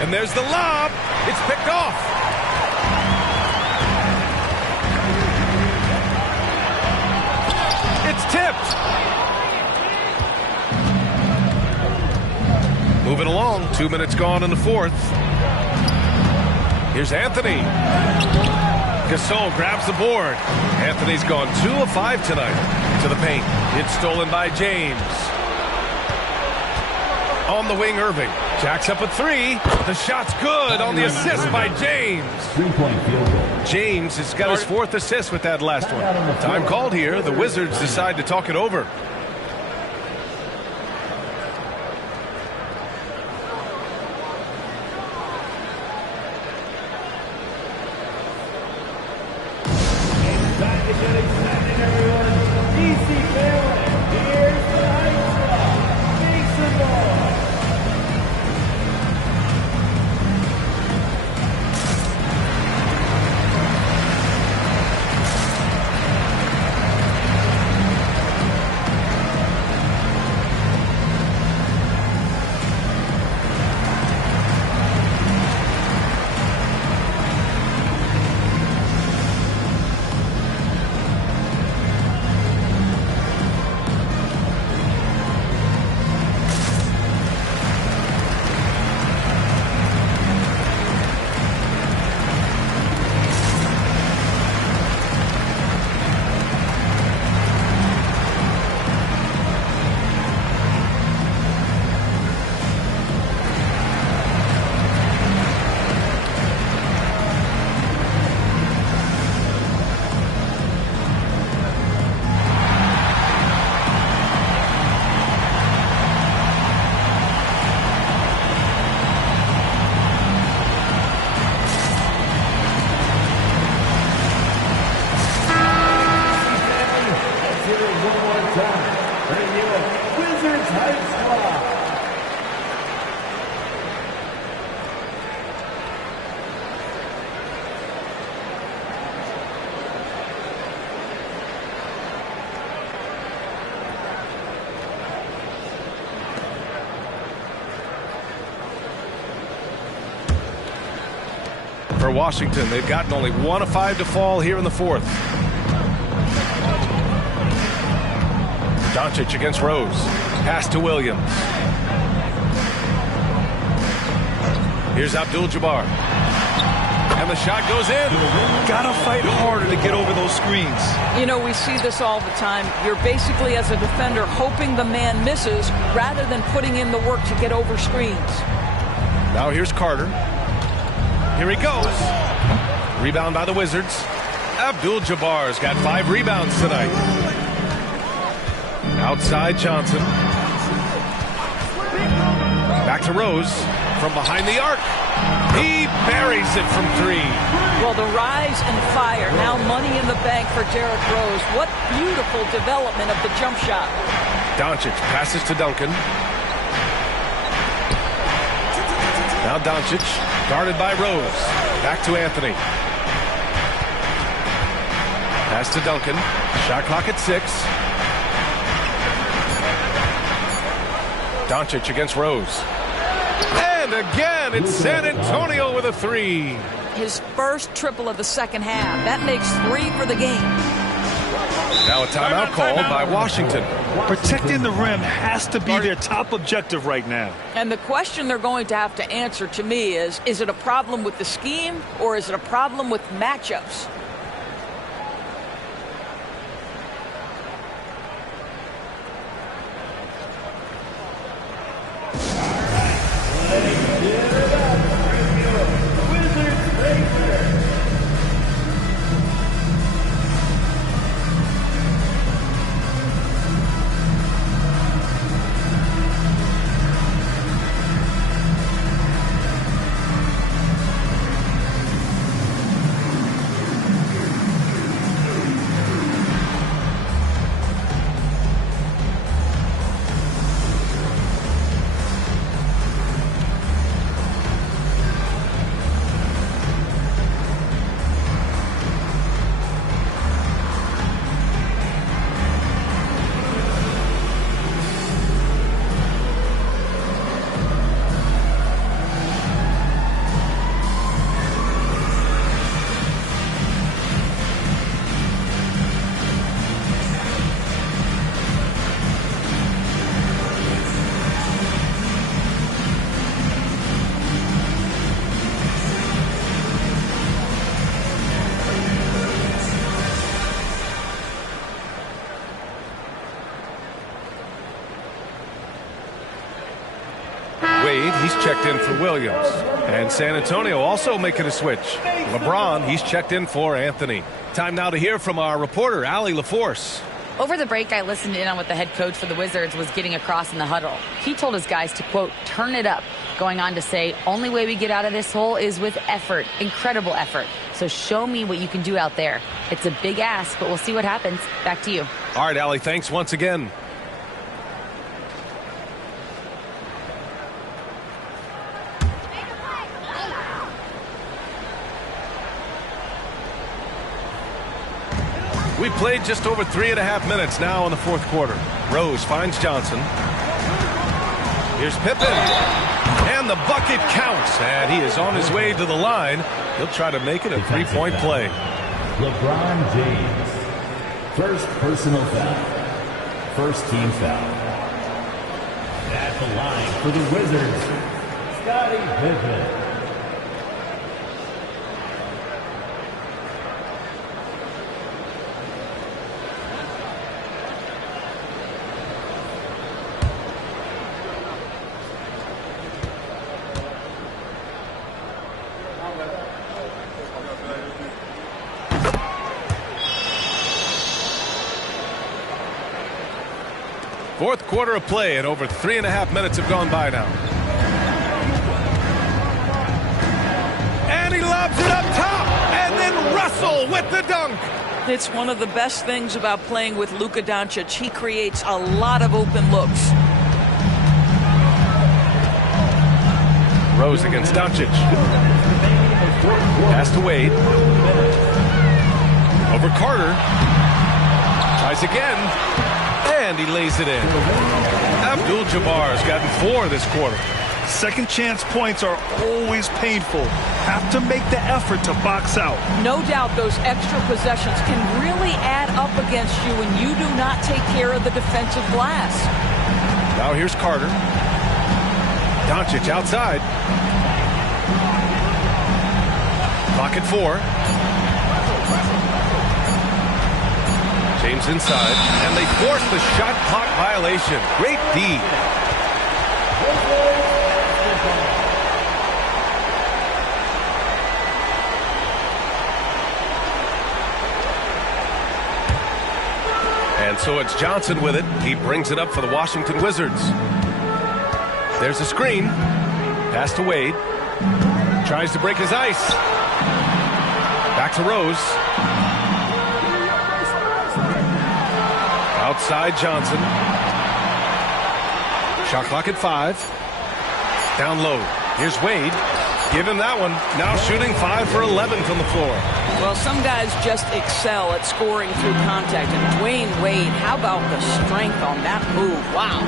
And there's the lob. It's picked off. It's tipped. Moving along. 2 minutes gone in the fourth. Here's Anthony. Gasol grabs the board. Anthony's gone 2 of 5 tonight to the paint. It's stolen by James. On the wing, Irving. Jacks up a 3. The shot's good on the assist by James. 3-point field goal. James has got his 4th assist with that last one. Time called here. The Wizards decide to talk it over. for Washington. They've gotten only 1 of 5 to fall here in the fourth. Doncic against Rose. Pass to Williams. Here's Abdul-Jabbar. And the shot goes in. Gotta fight harder to get over those screens. You know, we see this all the time. You're basically, as a defender, hoping the man misses rather than putting in the work to get over screens. Now here's Carter. Here he goes. Rebound by the Wizards. Abdul-Jabbar's got 5 rebounds tonight. Outside Johnson. Back to Rose from behind the arc. He buries it from 3. Well, the rise and fire, now money in the bank for Derrick Rose. What beautiful development of the jump shot. Doncic passes to Duncan. Now Doncic, guarded by Rose. Back to Anthony. Pass to Duncan. Shot clock at 6. Doncic against Rose. And again, it's San Antonio with a 3. His first triple of the second half. That makes 3 for the game. Now a timeout called by Washington. Protecting the rim has to be their top objective right now. And the question they're going to have to answer to me is it a problem with the scheme or is it a problem with matchups? He's checked in for Williams. And San Antonio also making a switch. LeBron, he's checked in for Anthony. Time now to hear from our reporter, Allie LaForce. Over the break, I listened in on what the head coach for the Wizards was getting across in the huddle. He told his guys to, quote, turn it up, going on to say, only way we get out of this hole is with effort, incredible effort. So show me what you can do out there. It's a big ask, but we'll see what happens. Back to you. All right, Allie, thanks once again. We played just over 3.5 minutes now in the fourth quarter. Rose finds Johnson. Here's Pippen. And the bucket counts. And he is on his way to the line. He'll try to make it a three-point play. LeBron James. First personal foul. First team foul. At the line for the Wizards, Scottie Pippen. Fourth quarter of play, and over 3.5 minutes have gone by now. And he lobs it up top, and then Russell with the dunk. It's one of the best things about playing with Luka Doncic. He creates a lot of open looks. Rose against Doncic. Pass to Wade. Over Carter. Tries again. And he lays it in. Abdul-Jabbar's gotten 4 this quarter. Second chance points are always painful. Have to make the effort to box out. No doubt those extra possessions can really add up against you when you do not take care of the defensive glass. Now here's Carter. Doncic outside. Clock at 4. James inside, and they force the shot clock violation. Great D. And so it's Johnson with it. He brings it up for the Washington Wizards. There's a screen. Pass to Wade. Tries to break his ice. Back to Rose. Outside Johnson. Shot clock at 5. Down low. Here's Wade. Give him that one. Now shooting 5 for 11 from the floor. Well, some guys just excel at scoring through contact. And Dwayne Wade, how about the strength on that move? Wow.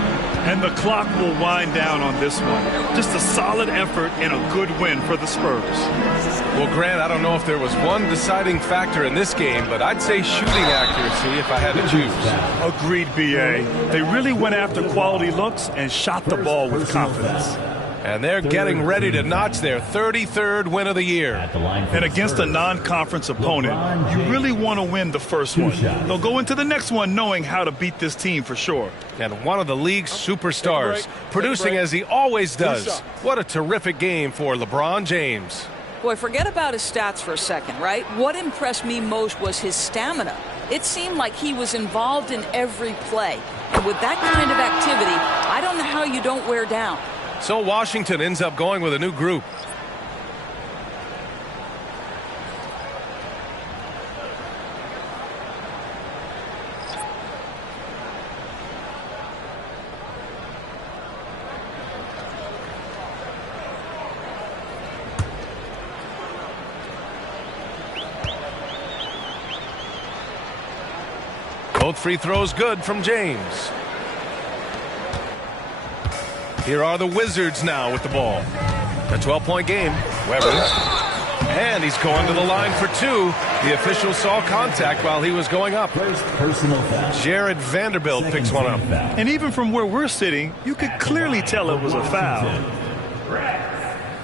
And the clock will wind down on this one. Just a solid effort and a good win for the Spurs. Well, Grant, I don't know if there was one deciding factor in this game, but I'd say shooting accuracy if I had to choose. Agreed, B.A. They really went after quality looks and shot the ball with confidence. And they're getting ready to notch their 33rd win of the year. And against a non-conference opponent, you really want to win the first one. They'll go into the next one knowing how to beat this team for sure. And one of the league's superstars, producing as he always does. What a terrific game for LeBron James. Boy, forget about his stats for a second, right? What impressed me most was his stamina. It seemed like he was involved in every play. And with that kind of activity, I don't know how you don't wear down. So Washington ends up going with a new group. Both free throws good from James. Here are the Wizards now with the ball. A 12-point game. Weber. And he's going to the line for 2. The official saw contact while he was going up. First personal foul. Jared Vanderbilt picks one up. And even from where we're sitting, you could clearly tell it was a foul.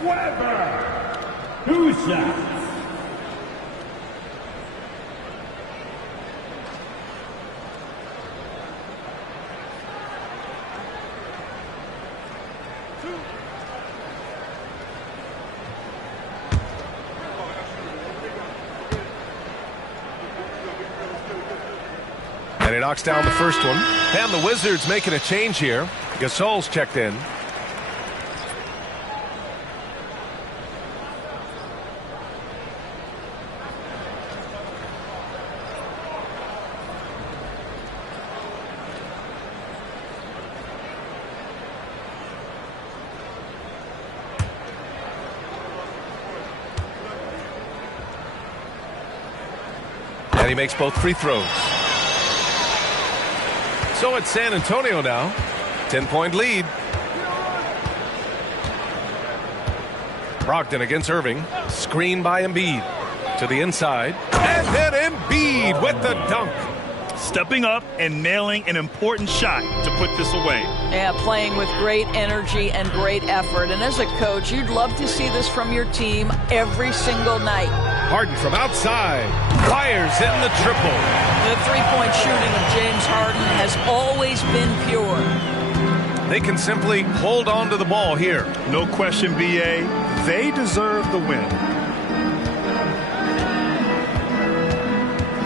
Weber. 2 shots. And he knocks down the first one. And the Wizards making a change here. Gasol's checked in. And he makes both free throws. So it's San Antonio now. 10-point lead. Brogdon against Irving. Screen by Embiid. To the inside. And then Embiid with the dunk. Stepping up and nailing an important shot to put this away. Yeah, playing with great energy and great effort. And as a coach, you'd love to see this from your team every single night. Harden from outside. Fires in the triple. The three-point shooting of James Harden has always been pure. They can simply hold on to the ball here. No question, B.A. They deserve the win.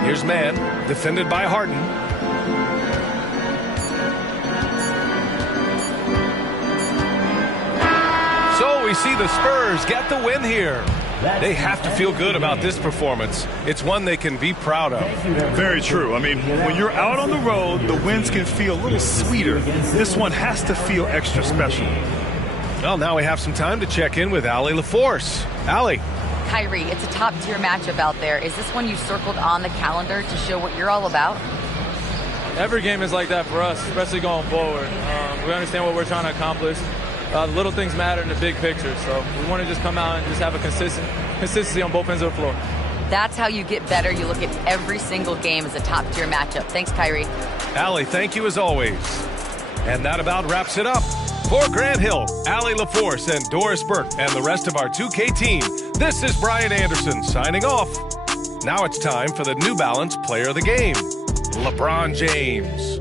Here's Mann, defended by Harden. So we see the Spurs get the win here. They have to feel good about this performance. It's one they can be proud of. Very true. I mean, when you're out on the road, the wins can feel a little sweeter. This one has to feel extra special. Well, now we have some time to check in with Allie LaForce. Allie. Kyrie, it's a top-tier matchup out there. Is this one you circled on the calendar to show what you're all about? Every game is like that for us, especially going forward. We understand what we're trying to accomplish. little things matter in the big picture. So we want to just come out and just have a consistency on both ends of the floor. That's how you get better. You look at every single game as a top-tier matchup. Thanks, Kyrie. Allie, thank you as always. And that about wraps it up. For Grant Hill, Allie LaForce, and Doris Burke, and the rest of our 2K team, this is Brian Anderson signing off. Now it's time for the New Balance Player of the Game, LeBron James.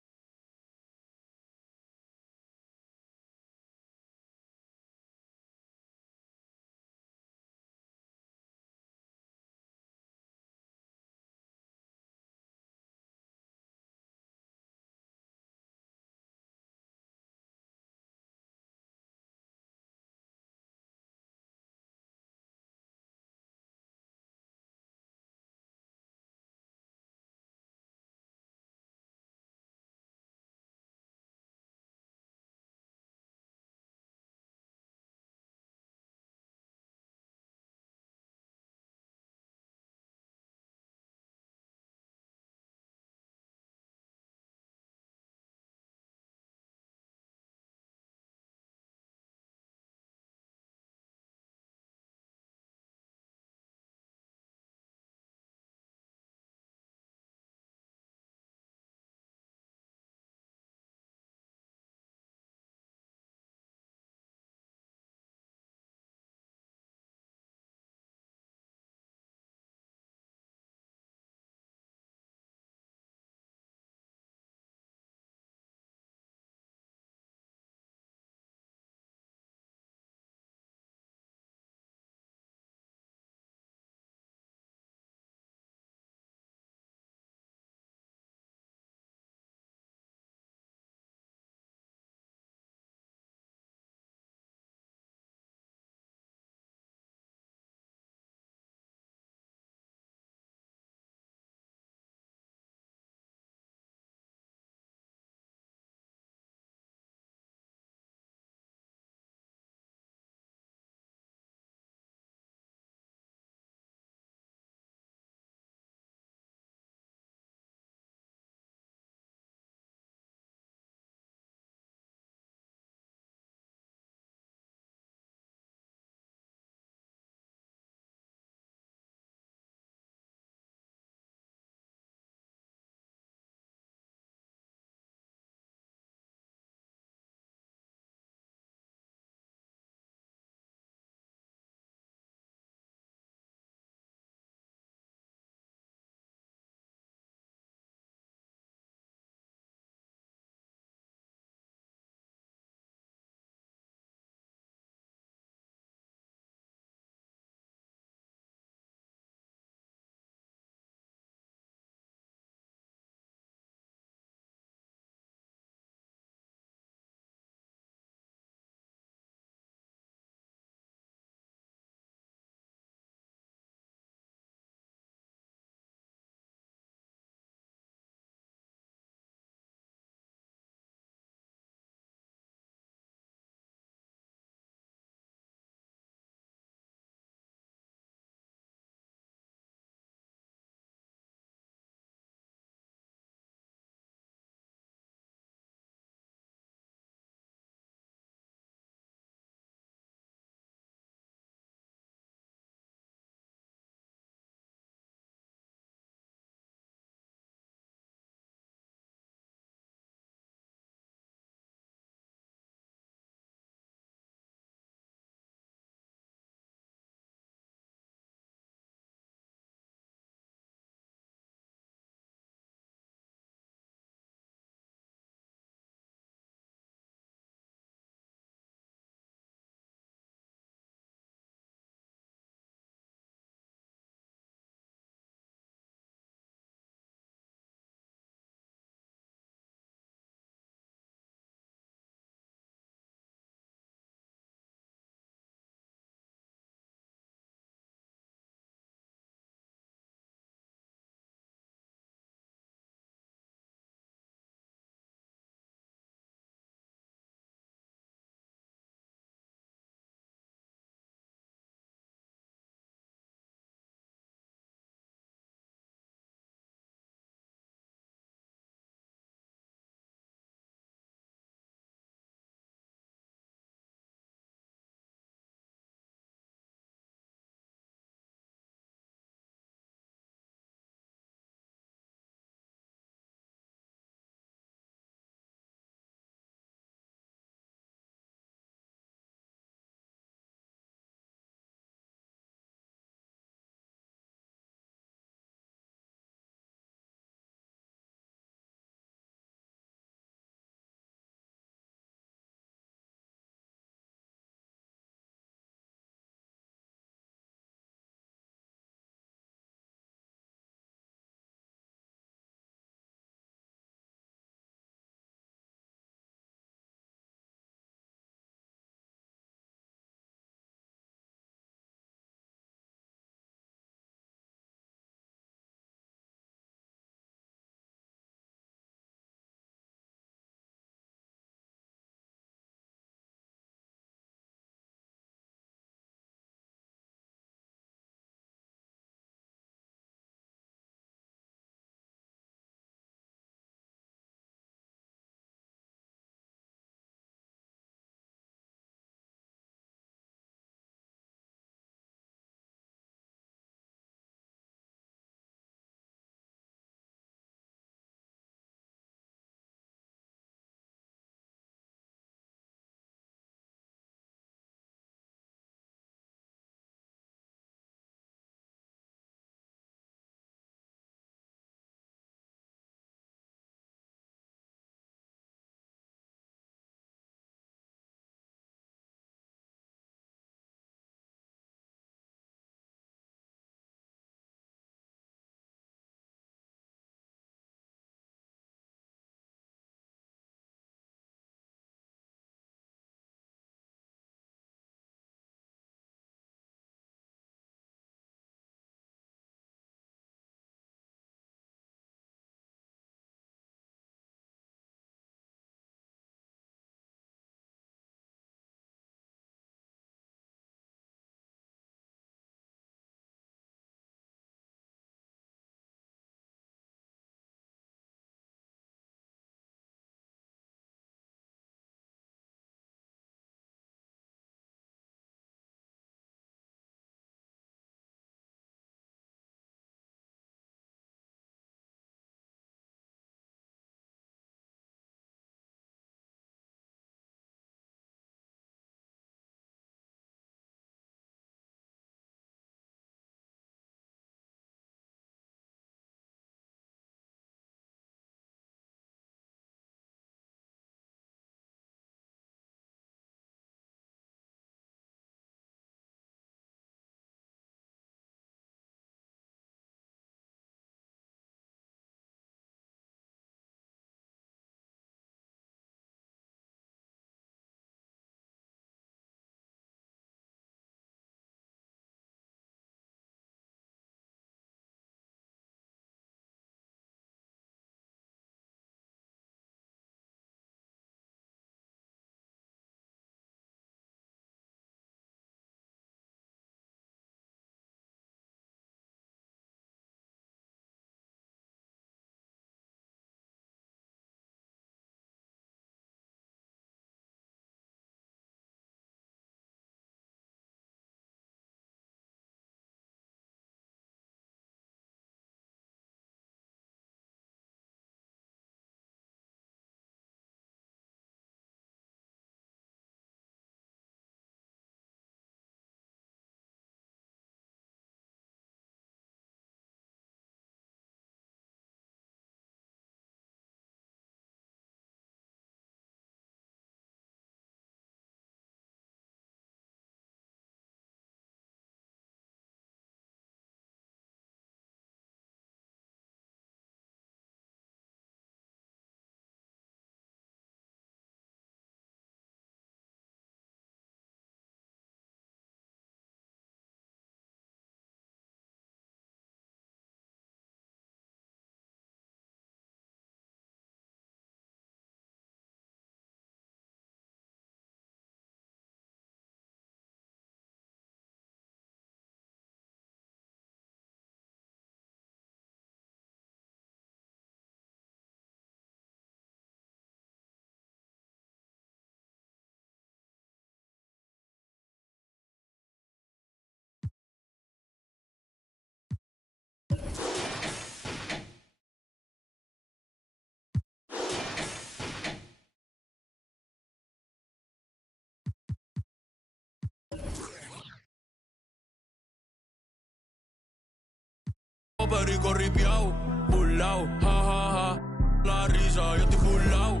perico ripiao, burlao, ja, ja, ja. La risa, yo estoy burlao.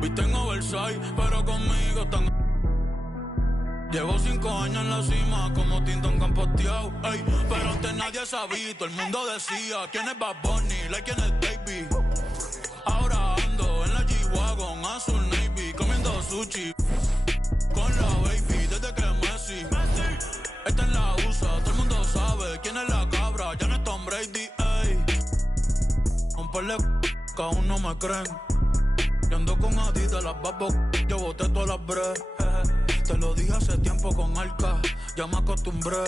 Viste en Oversize, pero conmigo están. Llevo 5 años en la cima, como Tintón campoteado. Ey, pero antes nadie sabía, todo el mundo decía quién es Bad Bunny, quién es Davey. Ahora ando en la G-Wagon, azul navy, comiendo sushi con la baby desde que Messi. Esta es la USA, todo el mundo sabe quién es la cabra, ya no es Tom Brady. Ey, un par de que aún no me creen. Yo ando con Adidas, las babos, yo boté todas las breves. Te lo dije hace tiempo con Arca, ya me acostumbré.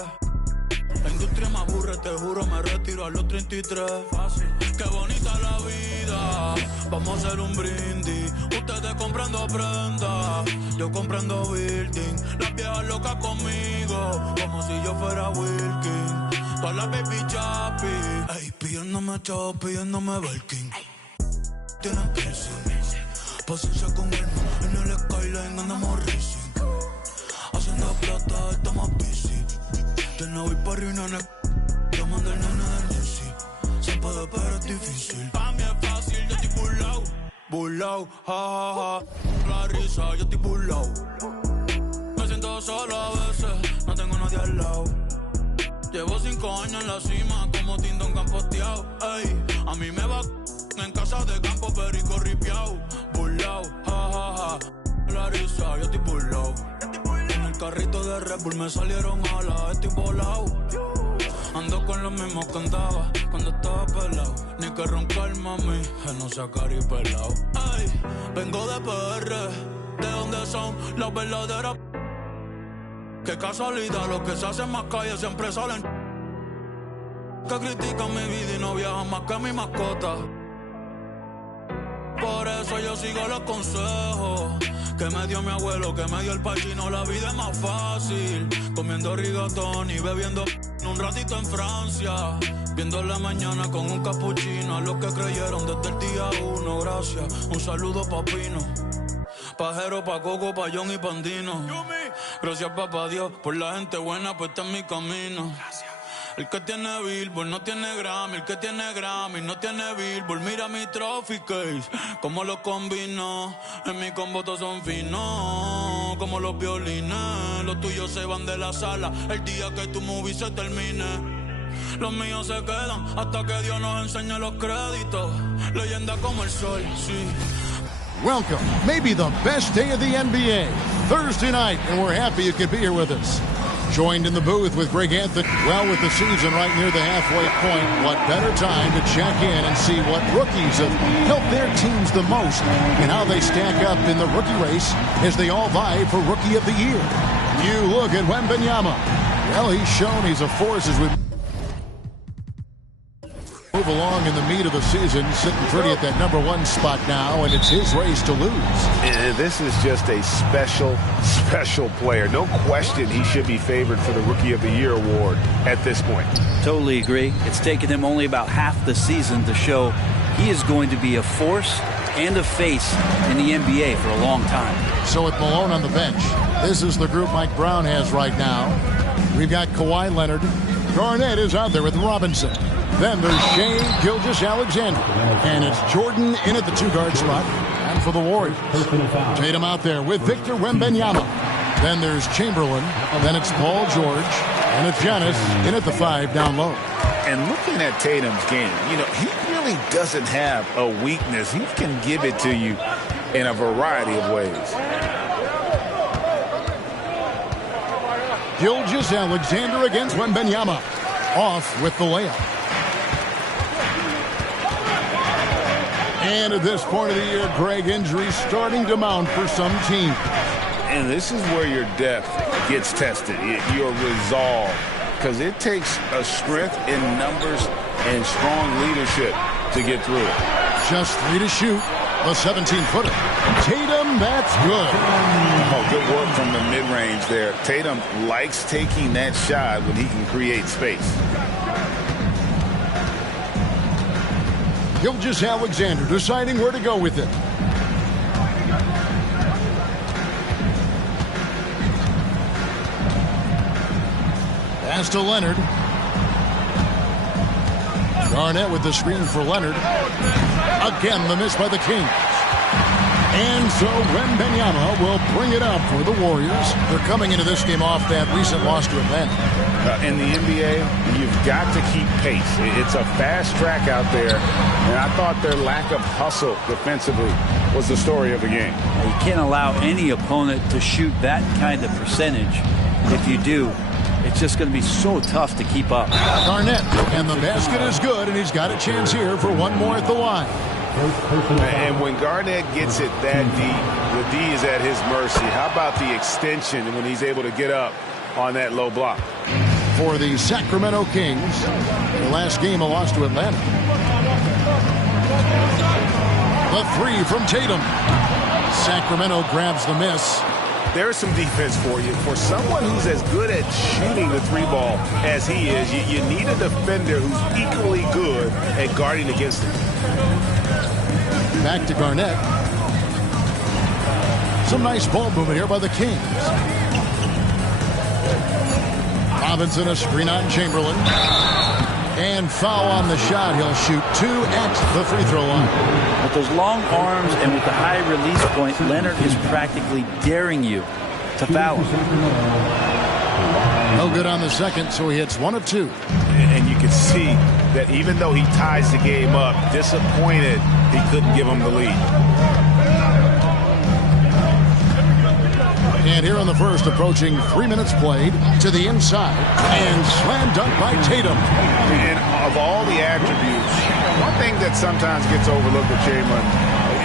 La industria me aburre, te juro, me retiro a los 33. Fácil. Qué bonita la vida, vamos a hacer un brindis. Ustedes comprando prendas, yo comprando building. Las viejas locas conmigo, como si yo fuera Wilkin. Todas las baby chappy, ey, pidiéndome chavo, pidiéndome Belkin. Tienen piercing, paciencia con el man, en el skyline andamos racing. Haciendo plata, estamos busy. Yo no voy pa' reuniones, yo mando el nene del Jesse. Se puede, pero es difícil. Pa' mí es fácil, yo estoy burlao. Burlao, ja, ja, ja. La risa, yo estoy burlao. Me siento solo a veces, no tengo nadie al lado. Llevo 5 años en la cima, como Tintón campoteado. Ey, a mí me va en casa de campo, perico ripiao. Burlao, ja, ja, ja. La risa, yo estoy burlao. En el carrito de Red Bull me salieron alas, estoy volado. Ando con los mismos que andaba cuando estaba pelado. Ni que roncar, mami, que no sea cari pelado. Ay, vengo de PR, ¿de dónde son las verdaderas? Qué casualidad, los que se hacen más calle siempre salen. Que critican mi vida y no viajan más que mi mascota. Por eso yo sigo los consejos que me dio mi abuelo, que me dio el pachino. La vida es más fácil comiendo rigatón y bebiendo un ratito en Francia. Viendo la mañana con un capuchino. A los que creyeron desde el día 1, gracias. Un saludo pa' Pino, Pajero, pa' Coco, pa' John y Pandino. Gracias papá Dios por la gente buena, pues está en mi camino. El que tiene Billboard no tiene Grammy, el que tiene Grammy no tiene Billboard. Mira mi trophy case, como lo combino. En mi combo todos son finos, como los violines. Los tuyos se van de la sala el día que tu movie se termine. Los míos se quedan hasta que Dios nos enseñe los créditos. Leyenda como el sol, sí. Welcome, maybe the best day of the NBA, Thursday night, and we're happy you could be here with us. Joined in the booth with Greg Anthony. Well, with the season right near the halfway point, what better time to check in and see what rookies have helped their teams the most and how they stack up in the rookie race as they all vie for Rookie of the Year. You look at Wembanyama. Well, he's shown he's a force as we move along in the meat of the season, sitting pretty at that #1 spot now, and it's his race to lose. This is just a special, special player. No question he should be favored for the Rookie of the Year award at this point. Totally agree. It's taken him only about half the season to show he is going to be a force and a face in the NBA for a long time. So with Malone on the bench, this is the group Mike Brown has right now. We've got Kawhi Leonard. Garnett is out there with Robinson. Then there's Shai Gilgeous-Alexander. And it's Jordan in at the 2-guard spot. And for the Warriors, Tatum out there with Victor Wembanyama. Then there's Chamberlain. Then it's Paul George. And it's Giannis in at the 5 down low. And looking at Tatum's game, you know, he really doesn't have a weakness. He can give it to you in a variety of ways. Gilgeous-Alexander against Wembanyama. Off with the layup. And at this point of the year, Greg, injuries starting to mount for some teams. And this is where your depth gets tested, your resolve. Because it takes a strength in numbers and strong leadership to get through it. Just 3 to shoot. A 17-footer. Tatum, that's good. Oh, good work from the mid-range there. Tatum likes taking that shot when he can create space. Gilgeous-Alexander deciding where to go with it. Pass to Leonard. Garnett with the screen for Leonard. Again, the miss by the Kings. And so Wembanyama will bring it up for the Warriors. They're coming into this game off that recent loss to Atlanta. In the NBA, you've got to keep pace. It's a fast track out there, and I thought their lack of hustle defensively was the story of the game. You can't allow any opponent to shoot that kind of percentage. If you do, it's just going to be so tough to keep up. Garnett, and the basket is good, and he's got a chance here for one more at the line. And when Garnett gets it that deep, the D is at his mercy. How about the extension when he's able to get up on that low block? For the Sacramento Kings, the last game a loss to Atlanta. The three from Tatum. Sacramento grabs the miss. There's some defense for you. For someone who's as good at shooting the three ball as he is, you need a defender who's equally good at guarding against him. Back to Garnett. Some nice ball movement here by the Kings. Robinson, a screen on Chamberlain. And foul on the shot. He'll shoot 2 at the free throw line. With those long arms and with the high release point, Leonard is practically daring you to foul him. No good on the second, so he hits 1 of 2. And you can see that even though he ties the game up, disappointed he couldn't give him the lead. And here in the first, approaching 3 minutes played, to the inside, and slam dunk by Tatum. And of all the attributes, one thing that sometimes gets overlooked with Chamberlain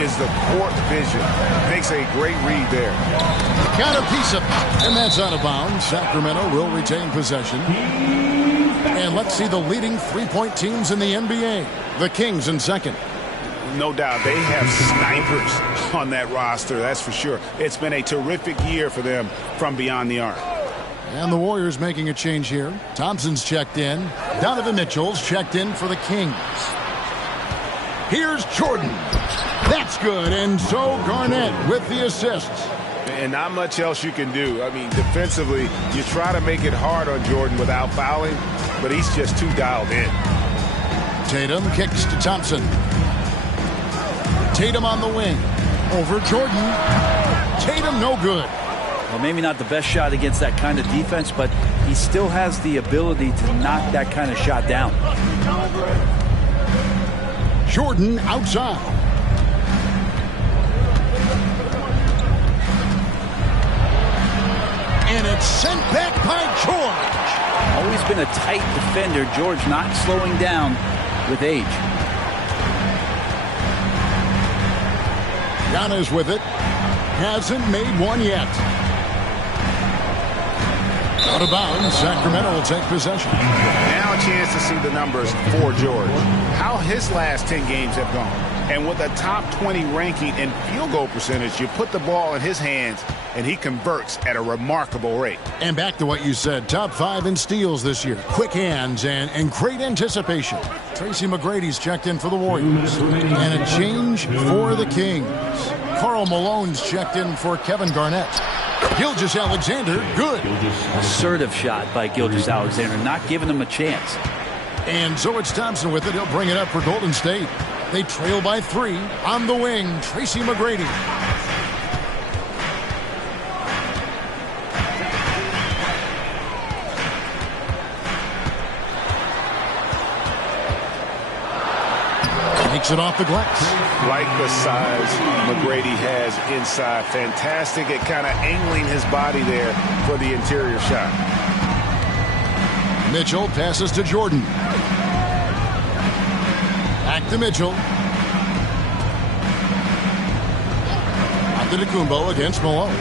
is the court vision. Makes a great read there. Got a piece of it, and that's out of bounds. Sacramento will retain possession. And let's see the leading three-point teams in the NBA. The Kings in second. No doubt they have snipers on that roster, that's for sure. It's been a terrific year for them from beyond the arc. And the Warriors making a change here. Thompson's checked in. Donovan Mitchell's checked in for the Kings. Here's Jordan. That's good. And so Garnett with the assists. And not much else you can do. I mean, defensively, you try to make it hard on Jordan without fouling, but he's just too dialed in. Tatum kicks to Thompson. Tatum on the wing. Over Jordan. Tatum no good. Well, maybe not the best shot against that kind of defense, but he still has the ability to knock that kind of shot down. Jordan outside. And it's sent back by George. Always been a tight defender. George not slowing down with age. Giannis with it. Hasn't made one yet. Out of bounds. Sacramento will take possession. Now a chance to see the numbers for George. How his last 10 games have gone. And with a top 20 ranking in field goal percentage, you put the ball in his hands and he converts at a remarkable rate. And back to what you said, top 5 in steals this year. Quick hands and great anticipation. Tracy McGrady's checked in for the Warriors. And a change for the Kings. Karl Malone's checked in for Kevin Garnett. Gilgeous-Alexander, good. Assertive shot by Gilgeous-Alexander, not giving him a chance. And so it's Thompson with it. He'll bring it up for Golden State. They trail by 3. On the wing, Tracy McGrady. Takes it off the glass. Like the size McGrady has inside. Fantastic at kind of angling his body there for the interior shot. Mitchell passes to Jordan. Back to Mitchell. Antetokounmpo against Malone.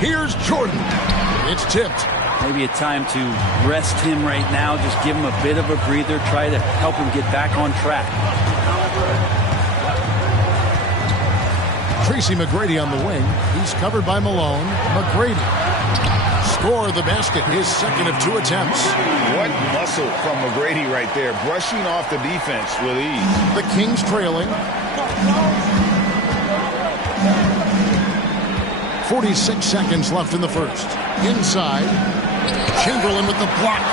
Here's Jordan. It's tipped. Maybe a time to rest him right now. Just give him a bit of a breather. Try to help him get back on track. Tracy McGrady on the wing. He's covered by Malone. McGrady. Score the basket. His second of 2 attempts. What muscle from McGrady right there. Brushing off the defense with ease. The Kings trailing. 46 seconds left in the first. Inside. Chamberlain with the block.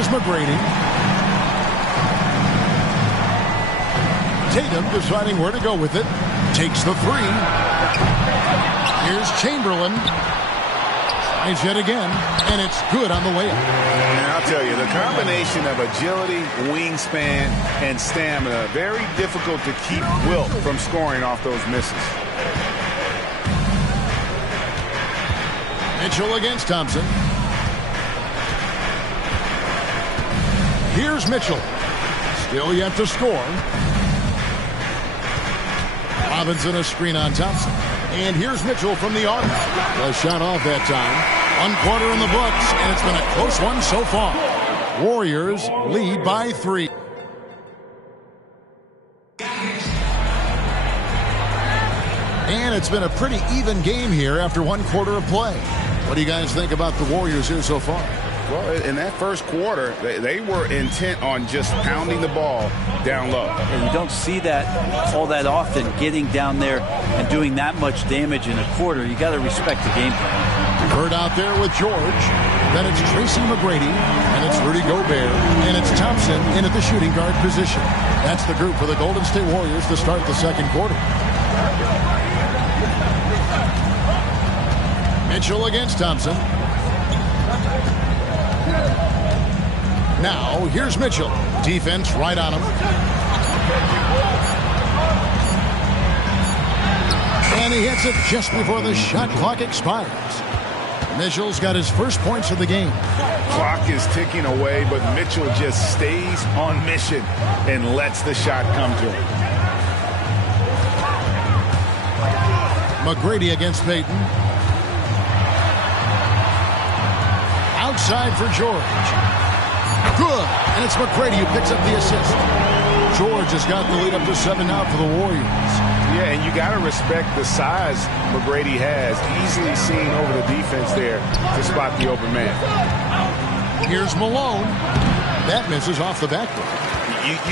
Here's McGrady. Tatum deciding where to go with it. Takes the three. Here's Chamberlain. Tries yet again, and it's good on the layup. And I'll tell you, the combination of agility, wingspan, and stamina, very difficult to keep Wilt from scoring off those misses. Mitchell against Thompson. Here's Mitchell. Still yet to score. Robinson a screen on Thompson. And here's Mitchell from the arc. A shot off that time. 1 quarter in the books, and it's been a close one so far. Warriors lead by 3. And it's been a pretty even game here after 1 quarter of play. What do you guys think about the Warriors here so far? Well, in that first quarter, they were intent on just pounding the ball down low. And you don't see that all that often, getting down there and doing that much damage in a quarter. You got to respect the game plan. Bird out there with George. Then it's Tracy McGrady, and it's Rudy Gobert, and it's Thompson in at the shooting guard position. That's the group for the Golden State Warriors to start the second quarter. Mitchell against Thompson. Now, here's Mitchell. Defense right on him. And he hits it just before the shot clock expires. Mitchell's got his first points of the game. Clock is ticking away, but Mitchell just stays on mission and lets the shot come to him. McGrady against Payton. Outside for George. Good. And it's McGrady who picks up the assist. George has got the lead up to 7 now for the Warriors. Yeah, and you got to respect the size McGrady has. Easily seen over the defense there to spot the open man. Here's Malone. That misses off the backboard.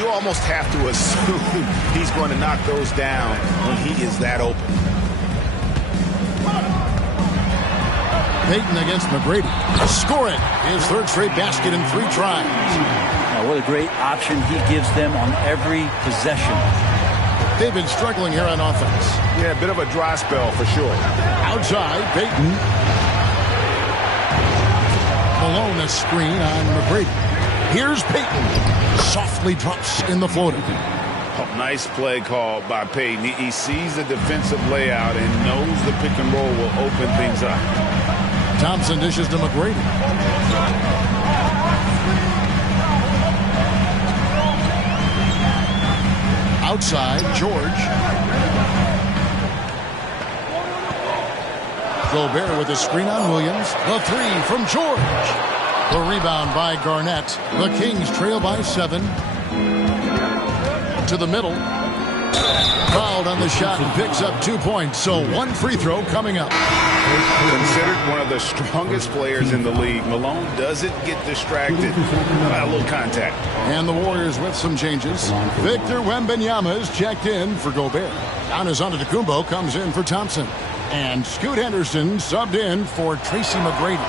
You almost have to assume he's going to knock those down when he is that open. Payton against McGrady. Score it. His third straight basket in 3 tries. Now, what a great option he gives them on every possession. They've been struggling here on offense. Yeah, a bit of a dry spell for sure. Outside, Payton. Malone a screen on McGrady. Here's Payton. Softly drops in the floater. Oh, nice play call by Payton. He sees the defensive layout and knows the pick and roll will open things up. Thompson dishes to McGrady. Outside, George. Gobert with a screen on Williams. The 3 from George. The rebound by Garnett. The Kings trail by 7. To the middle. Fouled on the shot and picks up 2 points. So 1 free throw coming up. Considered one of the strongest players in the league, Malone doesn't get distracted by a little contact. And the Warriors with some changes. Victor Wembanyama is checked in for Gobert. Giannis Antetokounmpo comes in for Thompson. And Scoot Henderson subbed in for Tracy McGrady.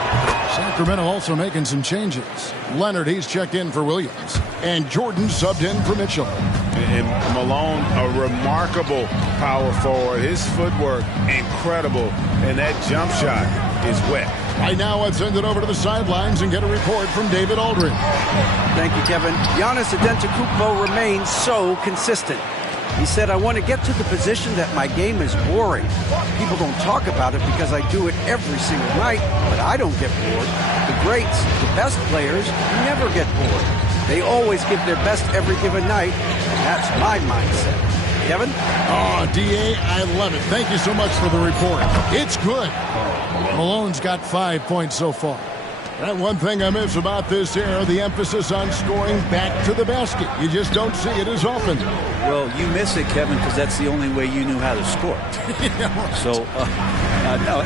Sacramento also making some changes. Leonard, he's checked in for Williams. And Jordan subbed in for Mitchell. And Malone, a remarkable power forward. His footwork, incredible. And that jump shot is wet. Right now, let's send it over to the sidelines and get a report from David Aldridge. Thank you, Kevin. Giannis Antetokounmpo remains so consistent. He said, I want to get to the position that my game is boring. People don't talk about it because I do it every single night, but I don't get bored. The greats, the best players, never get bored. They always give their best every given night. That's my mindset. Kevin? Oh, D.A., I love it. Thank you so much for the report. It's good. Malone's got 5 points so far. That one thing I miss about this era, the emphasis on scoring back to the basket. You just don't see it as often. Well, you miss it, Kevin, because that's the only way you knew how to score. So, no,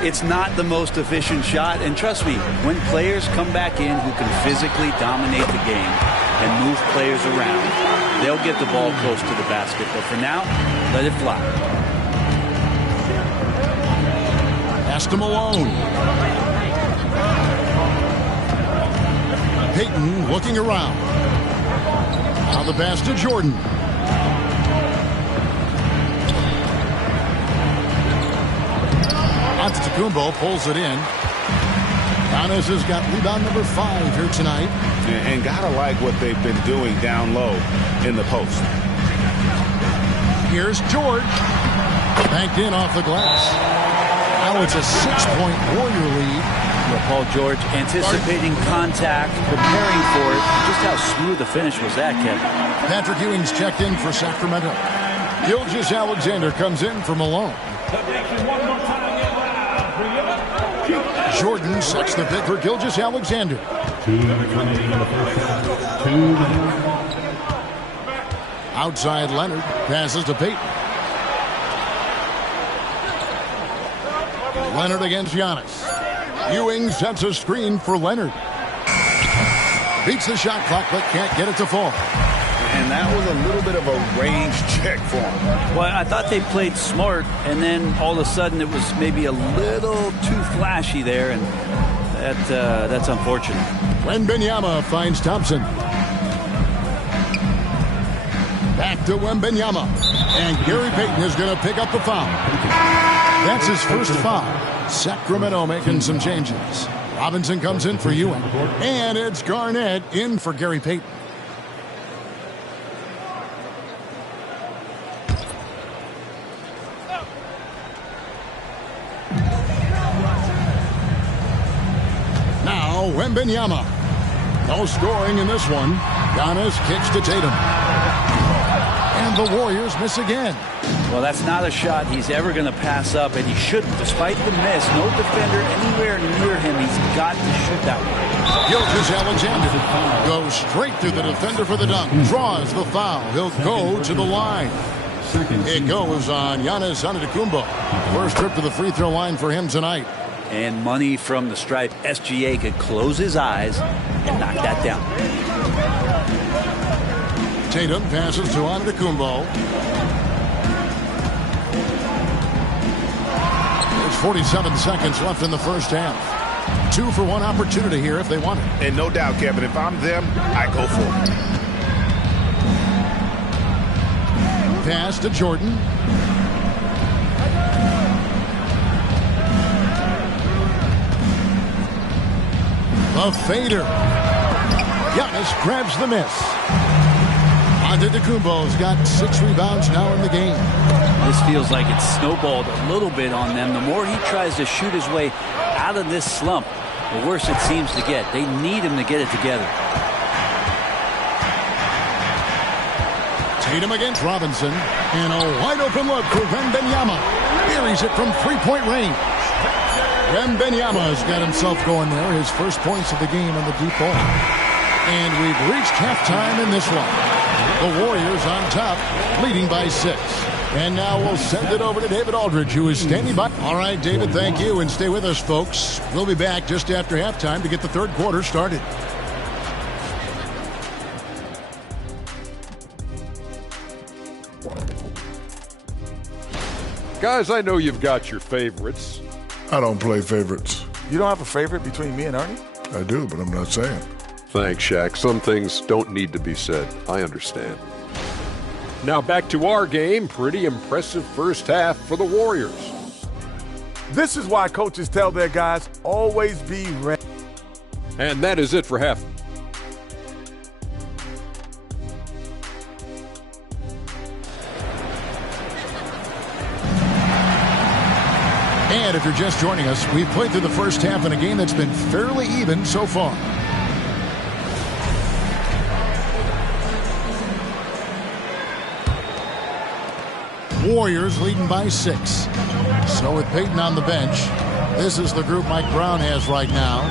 it's not the most efficient shot. And trust me, when players come back in who can physically dominate the game and move players around, they'll get the ball close to the basket. But for now, let it fly. Pass to Malone. Payton looking around. Now the pass to Jordan. Antetokounmpo pulls it in. Giannis has got rebound number 5 here tonight. And gotta like what they've been doing down low in the post. Here's George. Banked in off the glass. Now it's a 6-point Warrior lead. Paul George anticipating contact, preparing for it. Just how smooth the finish was that, Kevin. Patrick Ewing's checked in for Sacramento. Gilgeous-Alexander comes in for Malone. Jordan sets the pick for Gilgeous-Alexander. 2 minutes remaining in the first half. 2 minutes. Outside Leonard passes to Payton. Leonard against Giannis. Ewing sets a screen for Leonard. Beats the shot clock but can't get it to fall. And that was a little bit of a range check for him. Well, I thought they played smart, and then all of a sudden it was maybe a little too flashy there, and that's unfortunate. Wembanyama finds Thompson. Back to Wembanyama. And Gary Payton is going to pick up the foul. That's his first foul. Sacramento making some changes. Robinson comes in for Ewing. And it's Garnett in for Gary Payton. Now Wembanyama. No scoring in this one. Giannis kicks to Tatum. And the Warriors miss again. Well, that's not a shot he's ever going to pass up, and he shouldn't. Despite the miss, no defender anywhere near him. He's got to shoot that one. Gilgeous-Alexander goes straight through the defender for the dunk. Draws the foul. He'll go to the line. It goes on Giannis Antetokounmpo. First trip to the free throw line for him tonight. And money from the stripe. SGA could close his eyes and knock that down. Tatum passes to Antetokounmpo. There's 47 seconds left in the first half. 2 for 1 opportunity here if they want it. And no doubt, Kevin, if I'm them, I go for it. Pass to Jordan. The fader. Giannis grabs the miss. Antetokounmpo's got 6 rebounds now in the game. This feels like it's snowballed a little bit on them. The more he tries to shoot his way out of this slump, the worse it seems to get. They need him to get it together. Tatum against Robinson. And a wide open look for Wembanyama. Buries it from 3-point range. Wembanyama's got himself going there. His first points of the game on the deep ball. And we've reached halftime in this one. The Warriors on top, leading by 6. And now we'll send it over to David Aldridge, who is standing by. All right, David, thank you. And stay with us, folks. We'll be back just after halftime to get the third quarter started. Guys, I know you've got your favorites. I don't play favorites. You don't have a favorite between me and Ernie? I do, but I'm not saying. Thanks, Shaq. Some things don't need to be said. I understand. Now back to our game. Pretty impressive first half for the Warriors. This is why coaches tell their guys, always be ready. And that is it for half. And if you're just joining us, we've played through the first half in a game that's been fairly even so far. Warriors leading by 6. So with Payton on the bench, this is the group Mike Brown has right now.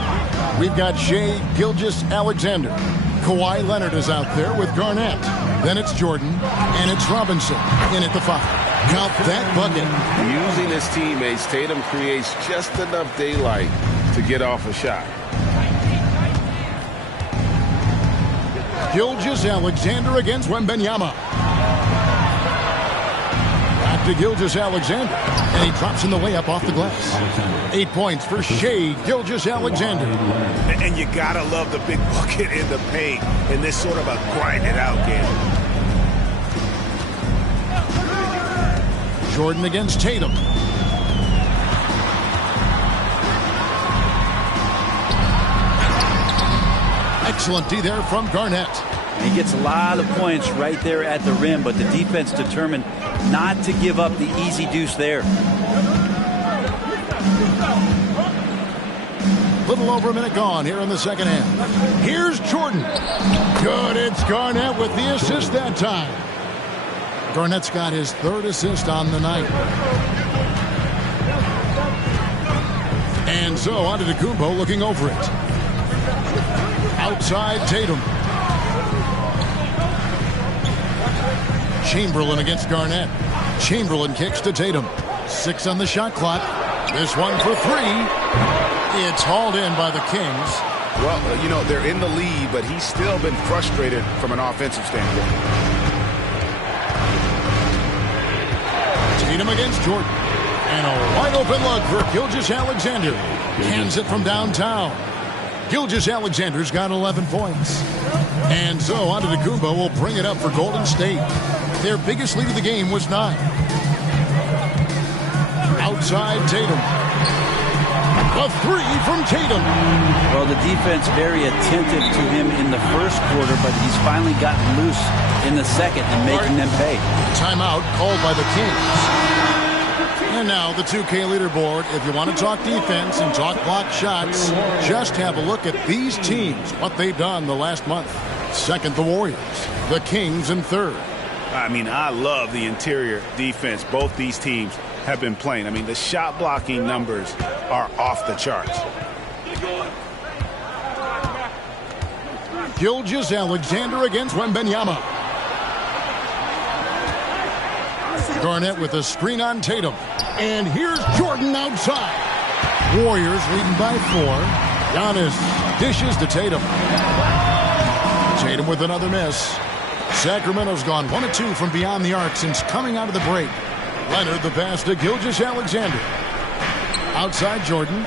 We've got Shai Gilgeous-Alexander. Kawhi Leonard is out there with Garnett. Then it's Jordan, and it's Robinson in at the 5. Count that bucket. Using his teammates, Tatum creates just enough daylight to get off a shot. Gilgeous-Alexander against Wembanyama. Back to Gilgeous-Alexander. And he drops in the layup off the glass. 8 points for Shai Gilgeous-Alexander. And you gotta love the big bucket in the paint in this sort of a grind-it-out game. Jordan against Tatum. Excellent D there from Garnett. He gets a lot of points right there at the rim, but the defense determined not to give up the easy deuce there. Little over a minute gone here in the second half. Here's Jordan. Good, it's Garnett with the assist that time. Garnett's got his 3rd assist on the night. And so Antetokounmpo looking over it. Outside Tatum. Chamberlain against Garnett. Chamberlain kicks to Tatum. 6 on the shot clock. This one for 3. It's hauled in by the Kings. Well, you know, they're in the lead, but he's still been frustrated from an offensive standpoint. Tatum against Jordan. And a wide open look for Gilgeous-Alexander. Hands it from downtown. Gilgeous-Alexander's got 11 points. And so Antetokounmpo will bring it up for Golden State. Their biggest lead of the game was 9. Outside Tatum. A 3 from Tatum. Well, the defense very attentive to him in the first quarter, but he's finally gotten loose in the second and making them pay. Timeout called by the Kings. And now the 2K leaderboard. If you want to talk defense and talk block shots, just have a look at these teams, what they've done the last month. Second, the Warriors. The Kings in 3rd. I mean, I love the interior defense both these teams have been playing. I mean, the shot blocking numbers are off the charts. Gilgeous-Alexander against Wembanyama. Garnett with a screen on Tatum. And here's Jordan outside. Warriors leading by 4. Giannis dishes to Tatum. Tatum with another miss. Sacramento's gone 1 of 2 from beyond the arc since coming out of the break. Leonard the pass to Gilgeous-Alexander. Outside Jordan.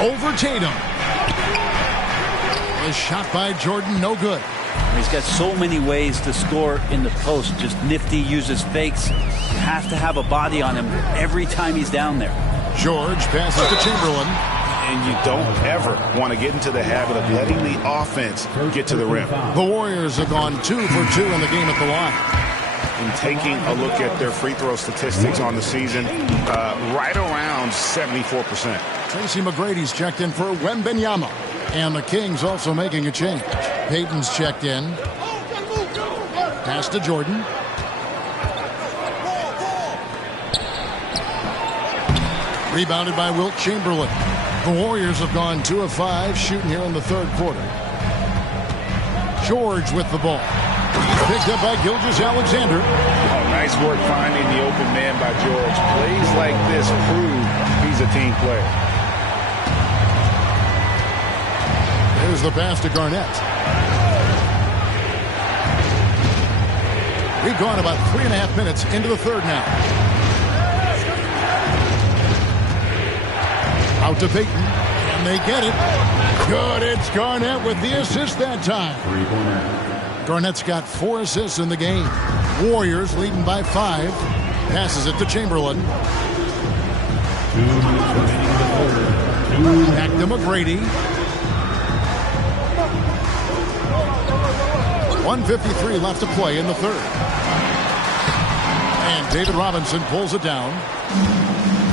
Over Tatum. A shot by Jordan, no good. He's got so many ways to score in the post. Just nifty, uses fakes. You have to have a body on him every time he's down there. George passes to Chamberlain. And you don't ever want to get into the habit of letting the offense get to the rim. The Warriors have gone 2 for 2 in the game at the line. And taking a look at their free throw statistics on the season, right around 74%. Tracy McGrady's checked in for Wembanyama. And the Kings also making a change. Payton's checked in. Pass to Jordan. Rebounded by Wilt Chamberlain. The Warriors have gone 2 of 5 shooting here in the 3rd quarter. George with the ball. He's picked up by Gilgeous-Alexander. Oh, nice work finding the open man by George. Plays like this prove he's a team player. There's the pass to Garnett. We've gone about 3.5 minutes into the 3rd now. Out to Payton, and they get it. Good, it's Garnett with the assist that time. Garnett's got 4 assists in the game. Warriors leading by 5. Passes it to Chamberlain. 2 minutes remaining in the 3rd. Back to McGrady. 1:53 left to play in the 3rd. And David Robinson pulls it down.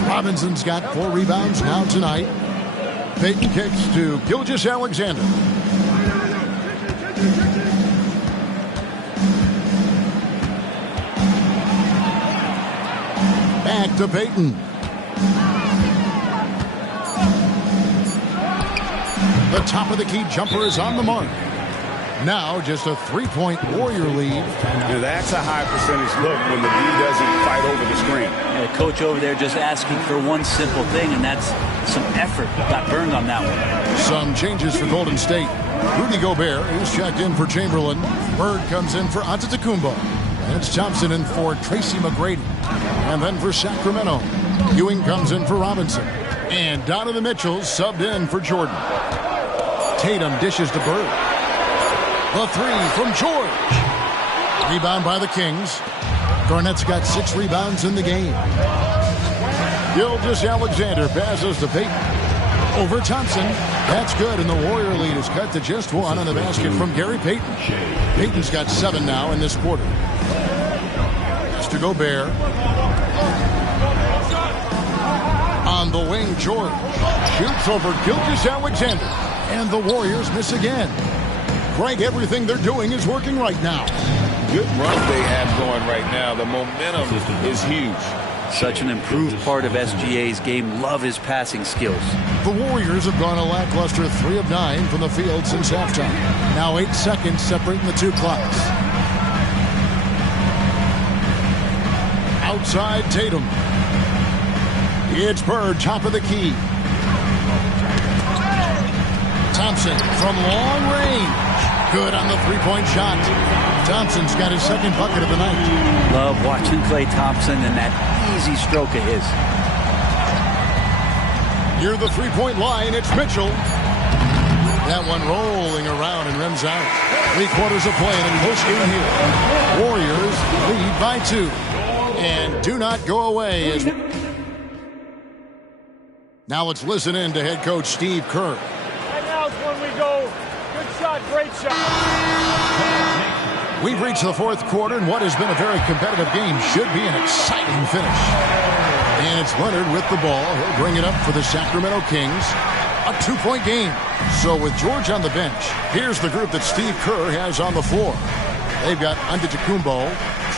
Robinson's got 4 rebounds now tonight. Payton kicks to Gilgeous-Alexander. Back to Payton. The top of the key jumper is on the mark. Now just a 3-point Warrior lead. Now that's a high percentage look when the D doesn't fight over the screen. The coach over there just asking for one simple thing, and that's some effort. Got burned on that one. Some changes for Golden State. Rudy Gobert is checked in for Chamberlain. Bird comes in for Antetokounmpo. And it's Thompson in for Tracy McGrady. And then for Sacramento, Ewing comes in for Robinson. And Donovan Mitchell subbed in for Jordan. Tatum dishes to Bird. The three from George. Rebound by the Kings. Garnett's got 6 rebounds in the game. Gilgeous-Alexander passes to Payton. Over Thompson. That's good, and the Warrior lead is cut to just 1 on the basket from Gary Payton. Payton's got 7 now in this quarter. That's to Gobert. On the wing, George shoots over Gilgeous-Alexander. And the Warriors miss again. Greg, everything they're doing is working right now. Good run they have going right now. The momentum is huge. Such an improved part of SGA's game. Love his passing skills. The Warriors have gone a lackluster 3 of 9 from the field since halftime. Now 8 seconds separating the 2 clocks. Outside Tatum. It's Bird, top of the key. Thompson from long range. Good on the 3-point shot. Thompson's got his 2nd bucket of the night. Love watching Klay Thompson and that easy stroke of his. Near the 3-point line, it's Mitchell. That one rolling around and rims out. 3 quarters of play in a close game here. Warriors lead by 2. And do not go away. Now let's listen in to head coach Steve Kerr. Right now is when we go, good shot, great shot. We've reached the 4th quarter, and what has been a very competitive game should be an exciting finish. And it's Leonard with the ball. He'll bring it up for the Sacramento Kings. A 2-point game. So with George on the bench, here's the group that Steve Kerr has on the floor. They've got Antetokounmpo.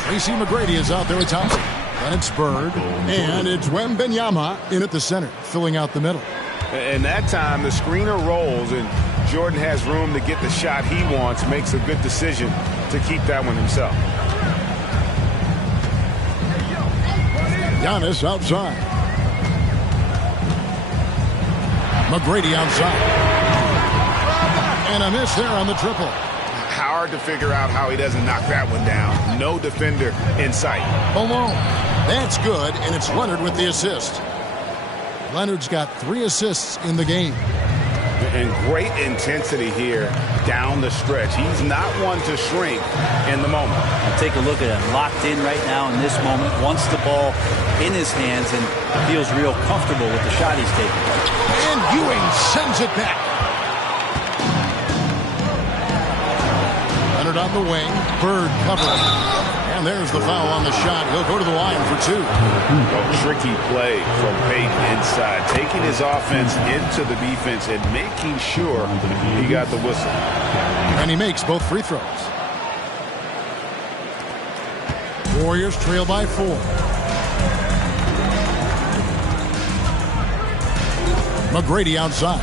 Tracy McGrady is out there with Thompson. And it's Bird. And it's Wembanyama in at the center, filling out the middle. And that time, the screener rolls, and Jordan has room to get the shot he wants, makes a good decision to keep that one himself. Giannis outside. McGrady outside. And a miss there on the triple. Hard to figure out how he doesn't knock that one down. No defender in sight. Alone. That's good, and it's Leonard with the assist. Leonard's got 3 assists in the game. And great intensity here down the stretch. He's not one to shrink in the moment. I'll take a look at him. Locked in right now in this moment. Wants the ball in his hands and feels real comfortable with the shot he's taking. And Ewing sends it back. Leonard on the wing. Bird covering. And there's the foul on the shot. He'll go to the line for 2. A tricky play from Payton inside. Taking his offense into the defense and making sure he got the whistle. And he makes both free throws. Warriors trail by 4. McGrady outside.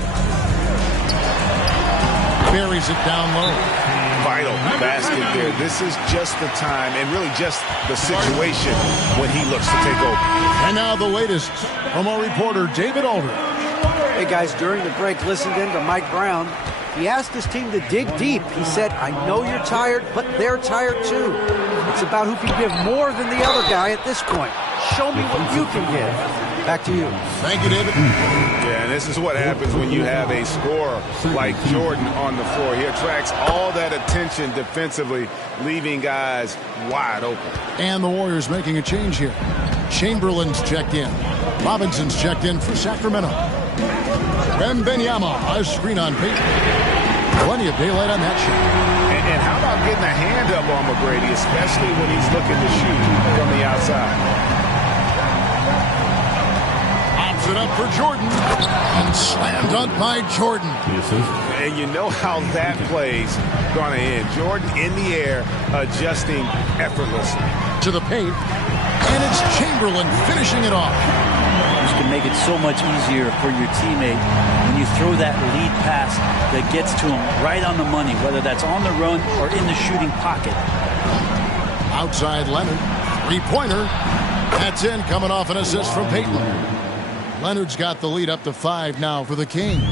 Buries it down low. Vital basket there. This is just the time and really just the situation when he looks to take over. And now the latest from our reporter, David Aldridge. Hey, guys, during the break, listened in to Mike Brown. He asked his team to dig deep. He said, I know you're tired, but they're tired too. It's about who can give more than the other guy at this point. Show me what you can give. Back to you. Thank you, David. Yeah, and this is what happens when you have a scorer like Jordan on the floor. He attracts all that attention defensively, leaving guys wide open. And the Warriors making a change here. Chamberlain's checked in. Robinson's checked in for Sacramento. Wembanyama, a screen on Payton. Plenty of daylight on that shot. And how about getting a hand up on McGrady, especially when he's looking to shoot from the outside. It up for Jordan and slam dunk by Jordan. And you know how that play's going to end. Jordan in the air, adjusting effortlessly. To the paint, and it's Chamberlain finishing it off. This can make it so much easier for your teammate when you throw that lead pass that gets to him right on the money, whether that's on the run or in the shooting pocket. Outside Leonard, 3-pointer. That's in, coming off an assist from Payton. Leonard's got the lead up to 5 now for the Kings.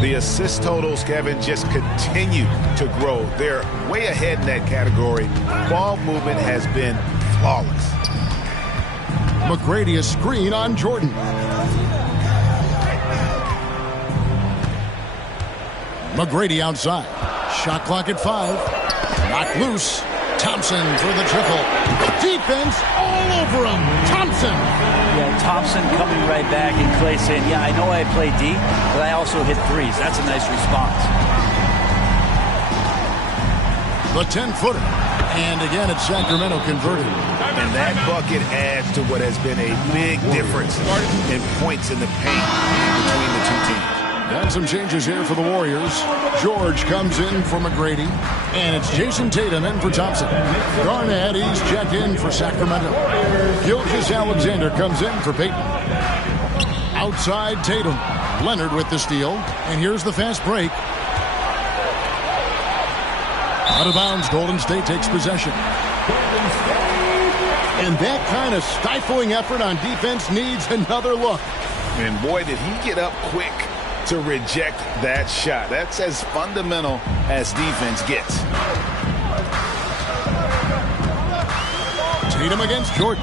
The assist totals, Kevin, just continue to grow. They're way ahead in that category. Ball movement has been flawless. McGrady a screen on Jordan. McGrady outside. Shot clock at 5. Knocked loose. Thompson for the triple. Defense all over him. Thompson. Yeah, Thompson coming right back, and Clay saying, yeah, I know I play D, but I also hit threes. That's a nice response. The 10-footer. And again, it's Sacramento converted. And that bucket adds to what has been a big difference in points in the paint between the two teams. And some changes here for the Warriors. George comes in for McGrady. And it's Jason Tatum in for Thompson. Garnett, he's checked in for Sacramento. Gilgeous-Alexander comes in for Payton. Outside Tatum. Leonard with the steal. And here's the fast break. Out of bounds, Golden State takes possession. And that kind of stifling effort on defense needs another look. And boy, did he get up quick to reject that shot. That's as fundamental as defense gets. Tatum against Jordan.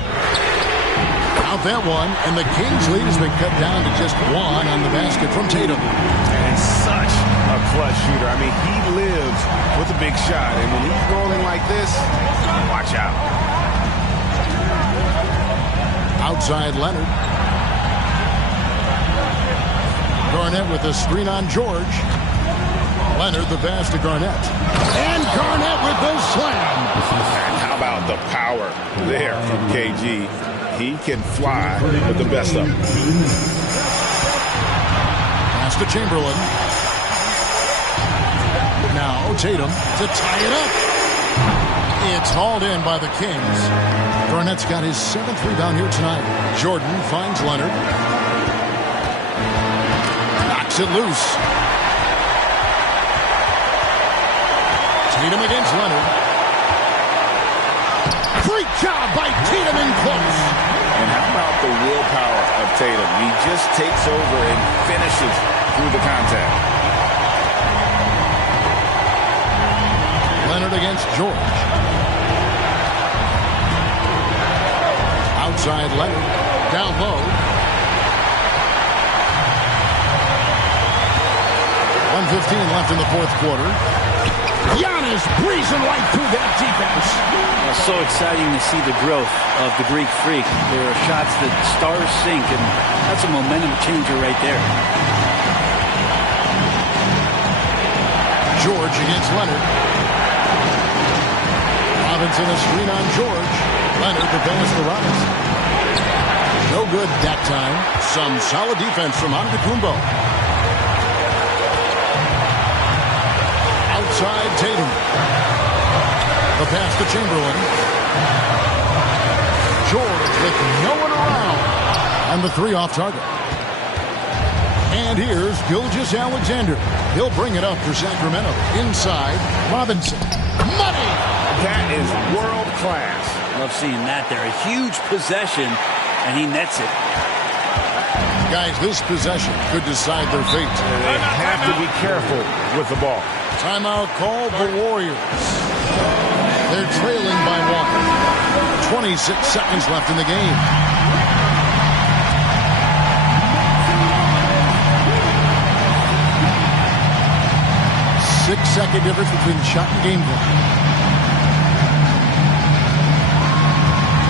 Out that one, and the Kings' lead has been cut down to just 1 on the basket from Tatum. And such a clutch shooter. I mean, he lives with a big shot, and when he's rolling like this, watch out. Outside Leonard. Garnett with a screen on George. Leonard the pass to Garnett. And Garnett with the slam. And how about the power there from KG? He can fly with the best of them. Pass to Chamberlain. Now Tatum to tie it up. It's hauled in by the Kings. Garnett's got his 7th rebound here tonight. Jordan finds Leonard. Knocks it loose. Tatum against Leonard. Great job by Tatum in close. And how about the willpower of Tatum? He just takes over and finishes through the contact. Leonard against George. Outside Leonard. Down low. 1:15 left in the 4th quarter. Giannis breezing right through that defense. It's so exciting to see the growth of the Greek Freak. There are shots that stars sink, and that's a momentum changer right there. George against Leonard. Robinson a screen on George. Leonard the pass to Robinson. No good that time. Some solid defense from Antetokounmpo. Outside Tatum. The pass to Chamberlain. George with no one around. And the 3 off target. And here's Gilgeous-Alexander. He'll bring it up for Sacramento. Inside, Robinson. Money! That is world class. Love seeing that there. A huge possession, and he nets it. Guys, this possession could decide their fate. They have to be careful with the ball. Timeout called the Warriors. They're trailing by 1. 26 seconds left in the game. Six-second difference between the shot and game clock.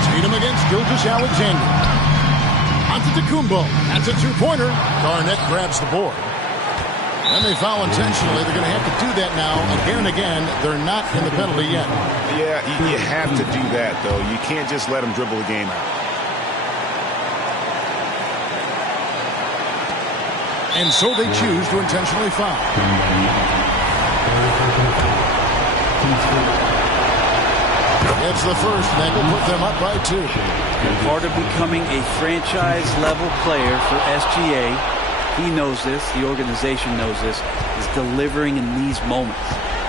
Tatum against Gilgeous-Alexander. Antetokounmpo. That's a 2-pointer. Garnett grabs the board. And they foul intentionally. They're going to have to do that now. Again, they're not in the penalty yet. Yeah, you have to do that, though. You can't just let them dribble the game out. And so they choose to intentionally foul. It's the first, and that will put them up by 2. Part of becoming a franchise-level player for SGA, he knows this, the organization knows this, is delivering in these moments.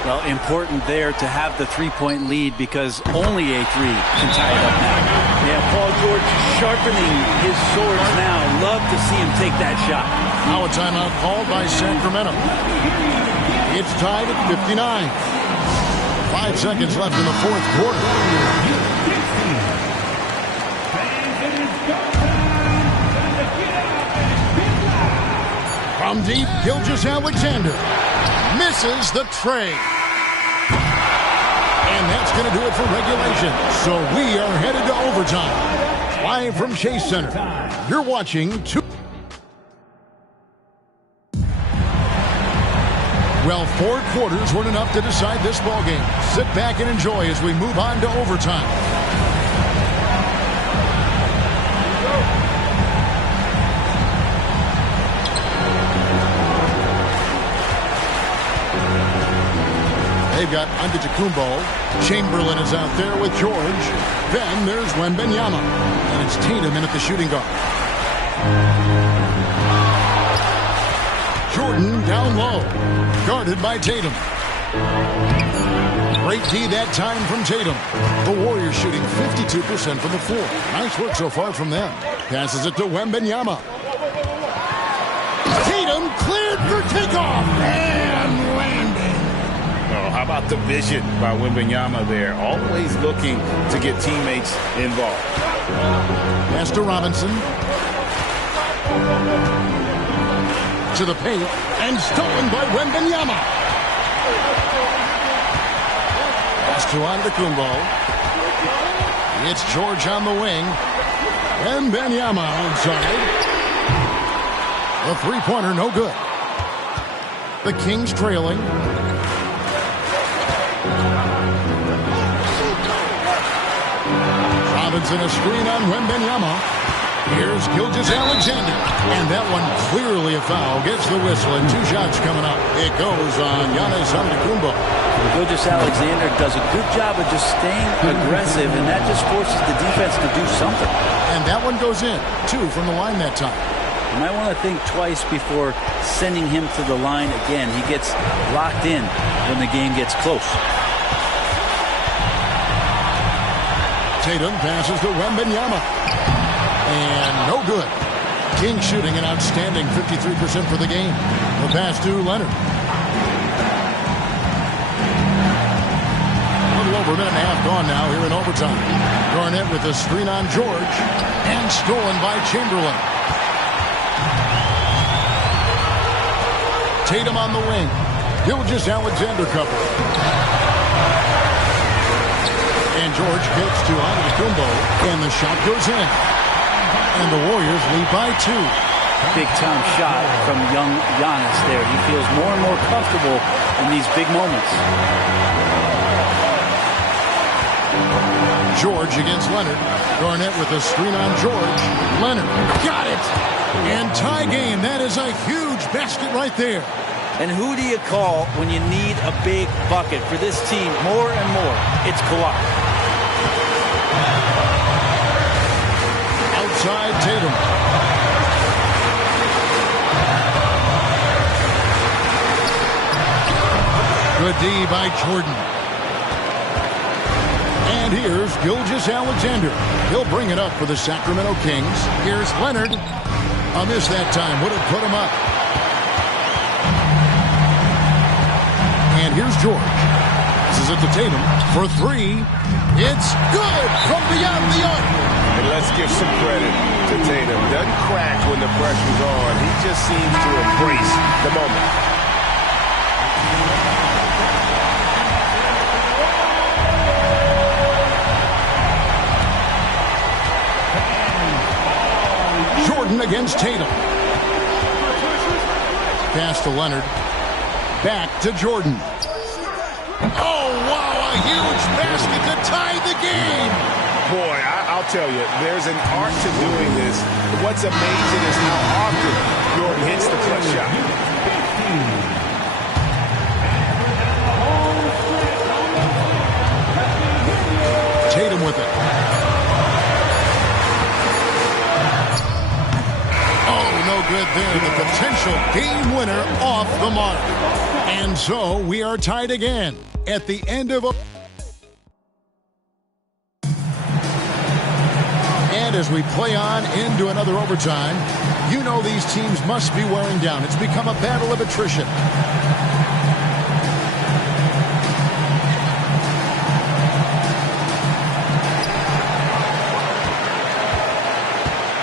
Well, important there to have the 3-point lead because only a 3 can tie it up now. Yeah, Paul George sharpening his swords now. Love to see him take that shot. Now a timeout called by Sacramento. It's tied at 59. 5 seconds left in the fourth quarter. From deep, Gilgeous-Alexander misses the tray. And that's going to do it for regulation. So we are headed to overtime. Live from Chase Center, you're watching Well, 4 quarters weren't enough to decide this ballgame. Sit back and enjoy as we move on to overtime. They've got Antetokounmpo. Chamberlain is out there with George. Then there's Wembanyama. And it's Tatum in at the shooting guard. Jordan down low. Guarded by Tatum. Great D that time from Tatum. The Warriors shooting 52% from the floor. Nice work so far from them. Passes it to Wembanyama. Tatum cleared for takeoff. And landing. Oh, how about the vision by Wembanyama there? Always looking to get teammates involved. Pass to Robinson. To the paint. And stolen by Wembanyama. Pass to Antetokounmpo. It's George on the wing. Wembanyama outside. The three-pointer no good. The Kings trailing. Robinson a screen on Wembanyama. Here's Gilgeous-Alexander. And that one clearly a foul. Gets the whistle and 2 shots coming up. It goes on Giannis Antetokounmpo. Gilgeous-Alexander does a good job of just staying aggressive, and that just forces the defense to do something. And that one goes in. 2 from the line that time. You might want to think twice before sending him to the line again. He gets locked in when the game gets close. Tatum passes to Wembanyama. And no good. King shooting an outstanding 53% for the game. The pass to Leonard. A little over a minute and a half gone now here in overtime. Garnett with a screen on George. And stolen by Chamberlain. Tatum on the wing. Gilgeous-Alexander cover. And George kicks to Antetokounmpo. And the shot goes in. And the Warriors lead by 2. Big-time shot from young Giannis there. He feels more and more comfortable in these big moments. George against Leonard. Garnett with a screen on George. Leonard got it. And tie game. That is a huge basket right there. And who do you call when you need a big bucket for this team more and more? It's Kawhi. Outside Tatum. Good D by Jordan. And here's Gilgeous-Alexander. He'll bring it up for the Sacramento Kings. Here's Leonard. A miss that time. Would have put him up. And here's George. This is it to Tatum for 3. It's good from beyond the arc. And let's give some credit to Tatum. Doesn't crack when the pressure's on. He just seems to embrace the moment. Jordan against Tatum. Pass to Leonard. Back to Jordan. Oh, wow, a huge basket to tie the game. Boy, I'll tell you, there's an art to doing this. What's amazing is how often Jordan hits the clutch shot. Tatum with it. Oh, no good there. The potential game winner off the mark. And so we are tied again at the end of a... as we play on into another overtime. You know these teams must be wearing down. It's become a battle of attrition.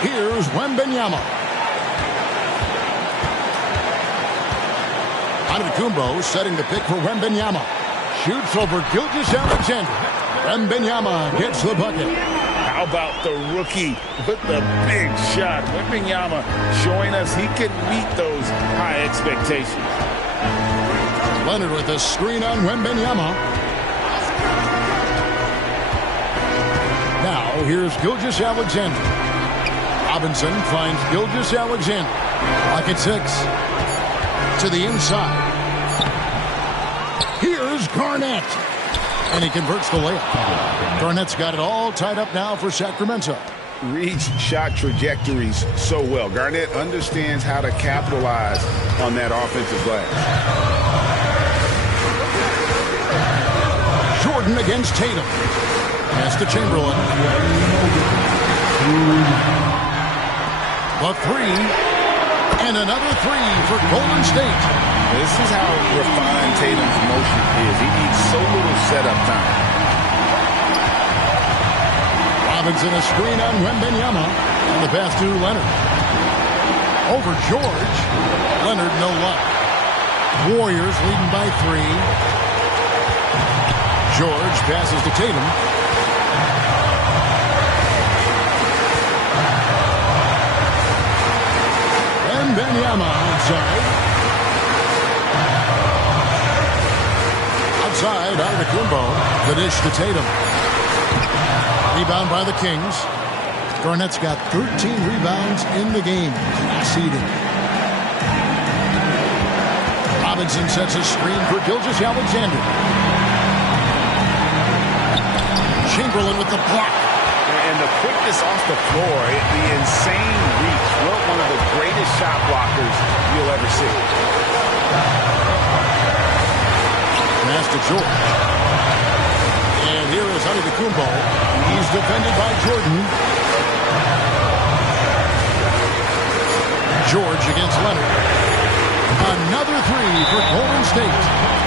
Here's Wembanyama. Antetokounmpo setting the pick for Wembanyama. Shoots over Gilgeous-Alexander. Wembanyama gets the bucket. How about the rookie with the big shot? Wembanyama showing us he can meet those high expectations. Leonard with a screen on Wembanyama. Now here's Gilgeous-Alexander. Robinson finds Gilgeous-Alexander. Pocket 6. To the inside. Here's Garnett. And he converts the layup. Garnett's got it all tied up now for Sacramento. Reads shot trajectories so well. Garnett understands how to capitalize on that offensive glass. Jordan against Tatum. Pass to Chamberlain. The three. And another three for Golden State. This is how refined Tatum's motion is. He needs so little setup time. Robinson a screen on Wembanyama. And the pass to Leonard. Over George. Leonard no luck. Warriors leading by 3. George passes to Tatum. Wembanyama outside. Outside, Antetokounmpo. The dish to Tatum. Rebound by the Kings. Garnett's got 13 rebounds in the game. Exceeding. Robinson sets a screen for Gilgeous-Alexander. Chamberlain with the block. And the quickness off the floor, the insane reach. One of the greatest shot blockers you'll ever see. Pass to George. And here is Antetokounmpo. He's defended by Jordan. George against Leonard. Another three for Golden State.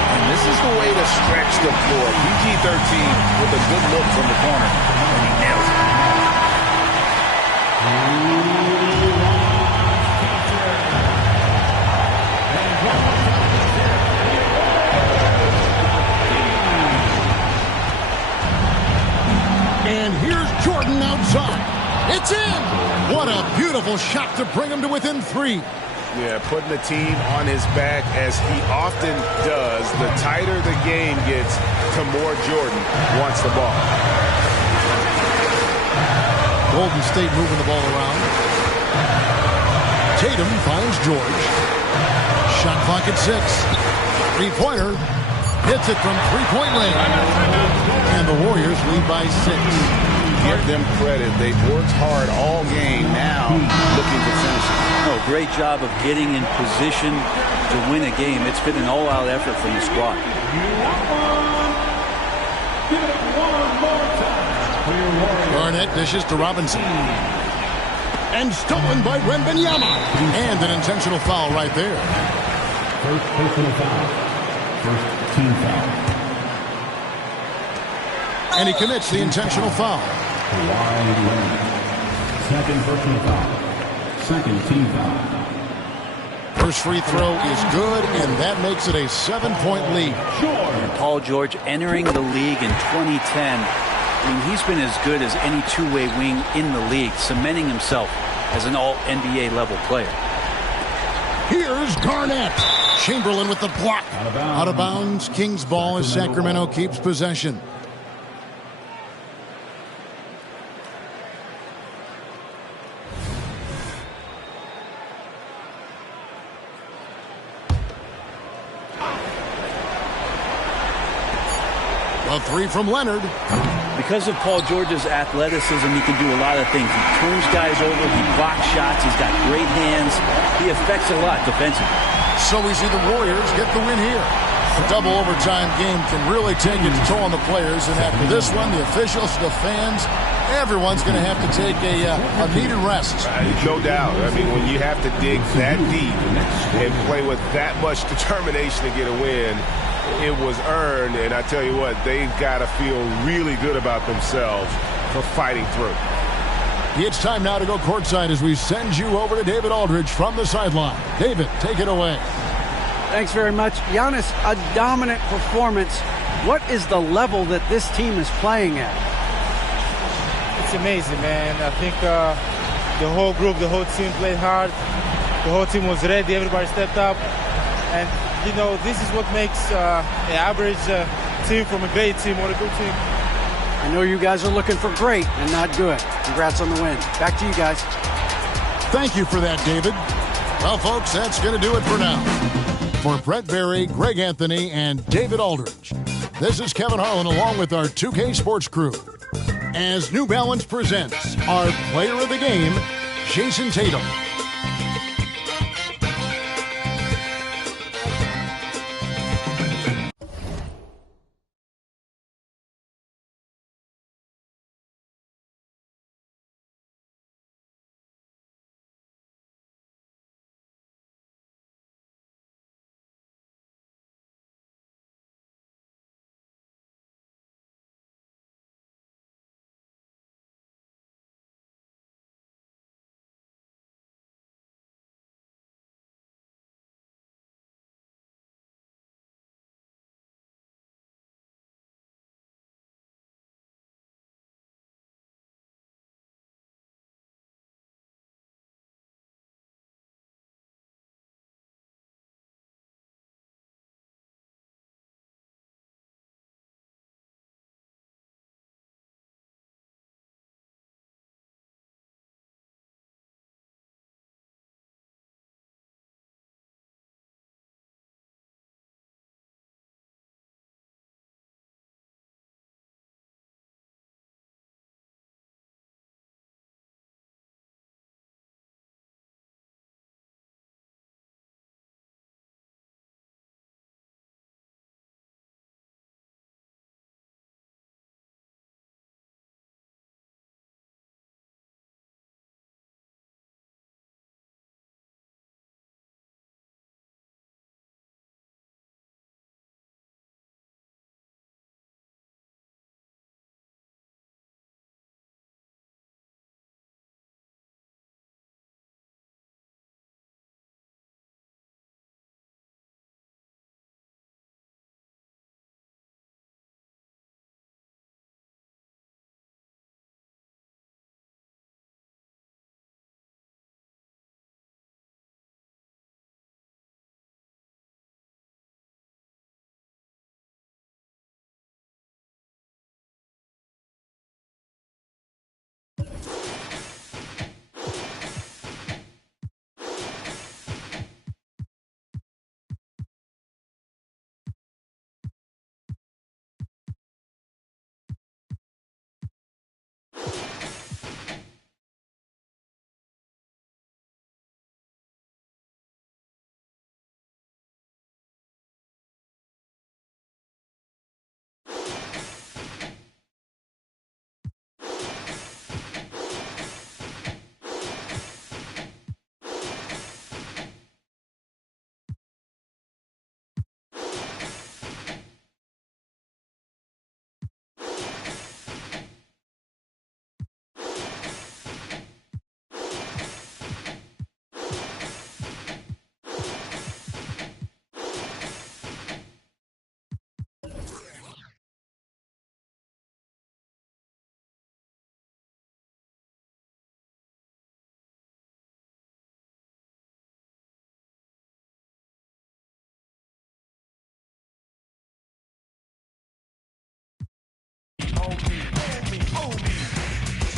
And this is the way to stretch the floor. PG-13 with a good look from the corner. And he nails it. And here's Jordan outside. It's in! What a beautiful shot to bring him to within 3. Yeah, putting the team on his back as he often does. The tighter the game gets, the more Jordan wants the ball. Golden State moving the ball around. Tatum finds George. Shot clock at 6. Three-pointer. Hits it from three-point range. And the Warriors lead by 6. Give them credit. They've worked hard all game. Now looking to finish it. Oh, great job of getting in position to win a game. It's been an all-out effort from the squad. Garnett dishes to Robinson. And stolen by Wembanyama. And an intentional foul right there. First personal foul. First team foul. And he commits the intentional foul. Kawhi Leonard. Second personal foul. Second team foul. First free throw is good, and that makes it a 7-point lead. And Paul George entering the league in 2010. I mean, he's been as good as any two-way wing in the league, cementing himself as an all-NBA level player. Here's Garnett. Chamberlain with the block. Out of bounds. Kings ball as Sacramento keeps possession. A three from Leonard. Because of Paul George's athleticism, he can do a lot of things. He turns guys over, he blocks shots, he's got great hands. He affects a lot defensively. So we see the Warriors get the win here. A double overtime game can really take its toll on the players, and after this one, the officials, the fans, everyone's going to have to take a needed rest. No doubt. I mean, when you have to dig that deep and play with that much determination to get a win, it was earned, and I tell you what, they've got to feel really good about themselves for fighting through. It's time now to go courtside as we send you over to David Aldridge from the sideline. David, take it away. Thanks very much. Giannis, a dominant performance. What is the level that this team is playing at? It's amazing, man. I think the whole group, the whole team played hard. The whole team was ready. Everybody stepped up. And, you know, this is what makes an average team from a great team or a good team. I know you guys are looking for great and not good. Congrats on the win. Back to you guys. Thank you for that, David. Well, folks, that's going to do it for now. For Brent Barry, Greg Anthony, and David Aldridge, this is Kevin Harlan along with our 2K Sports crew. As New Balance presents our player of the game, Jason Tatum.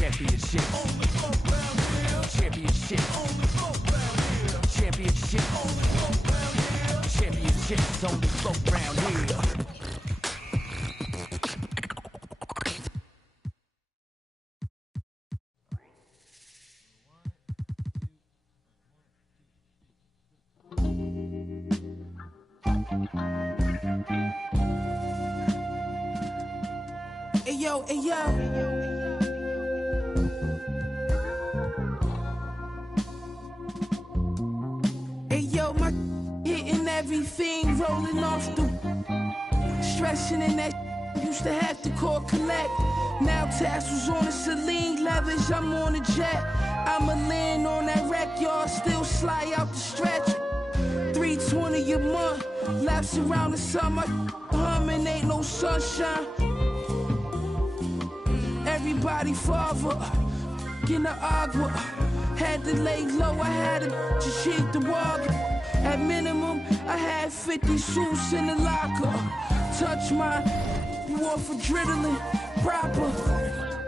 Championship. Championship. Championship. Championships on the floor round here. Ayo, ayo. Ayo, my hitting everything, rolling off the stretching in that used to have to call collect. Now tassels on the Celine leathers, I'm on a jet. I'ma land on that wreck, y'all still slide out the stretch. 320 a month, laps around the summer, humming, ain't no sunshine. Everybody father, in the agua, had to lay low, I had to cheat the water. At minimum, I had 50 suits in the locker. Touch my war for adrenaline, proper.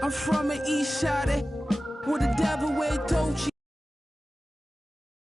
I'm from the east side, where the devil wear Dolce.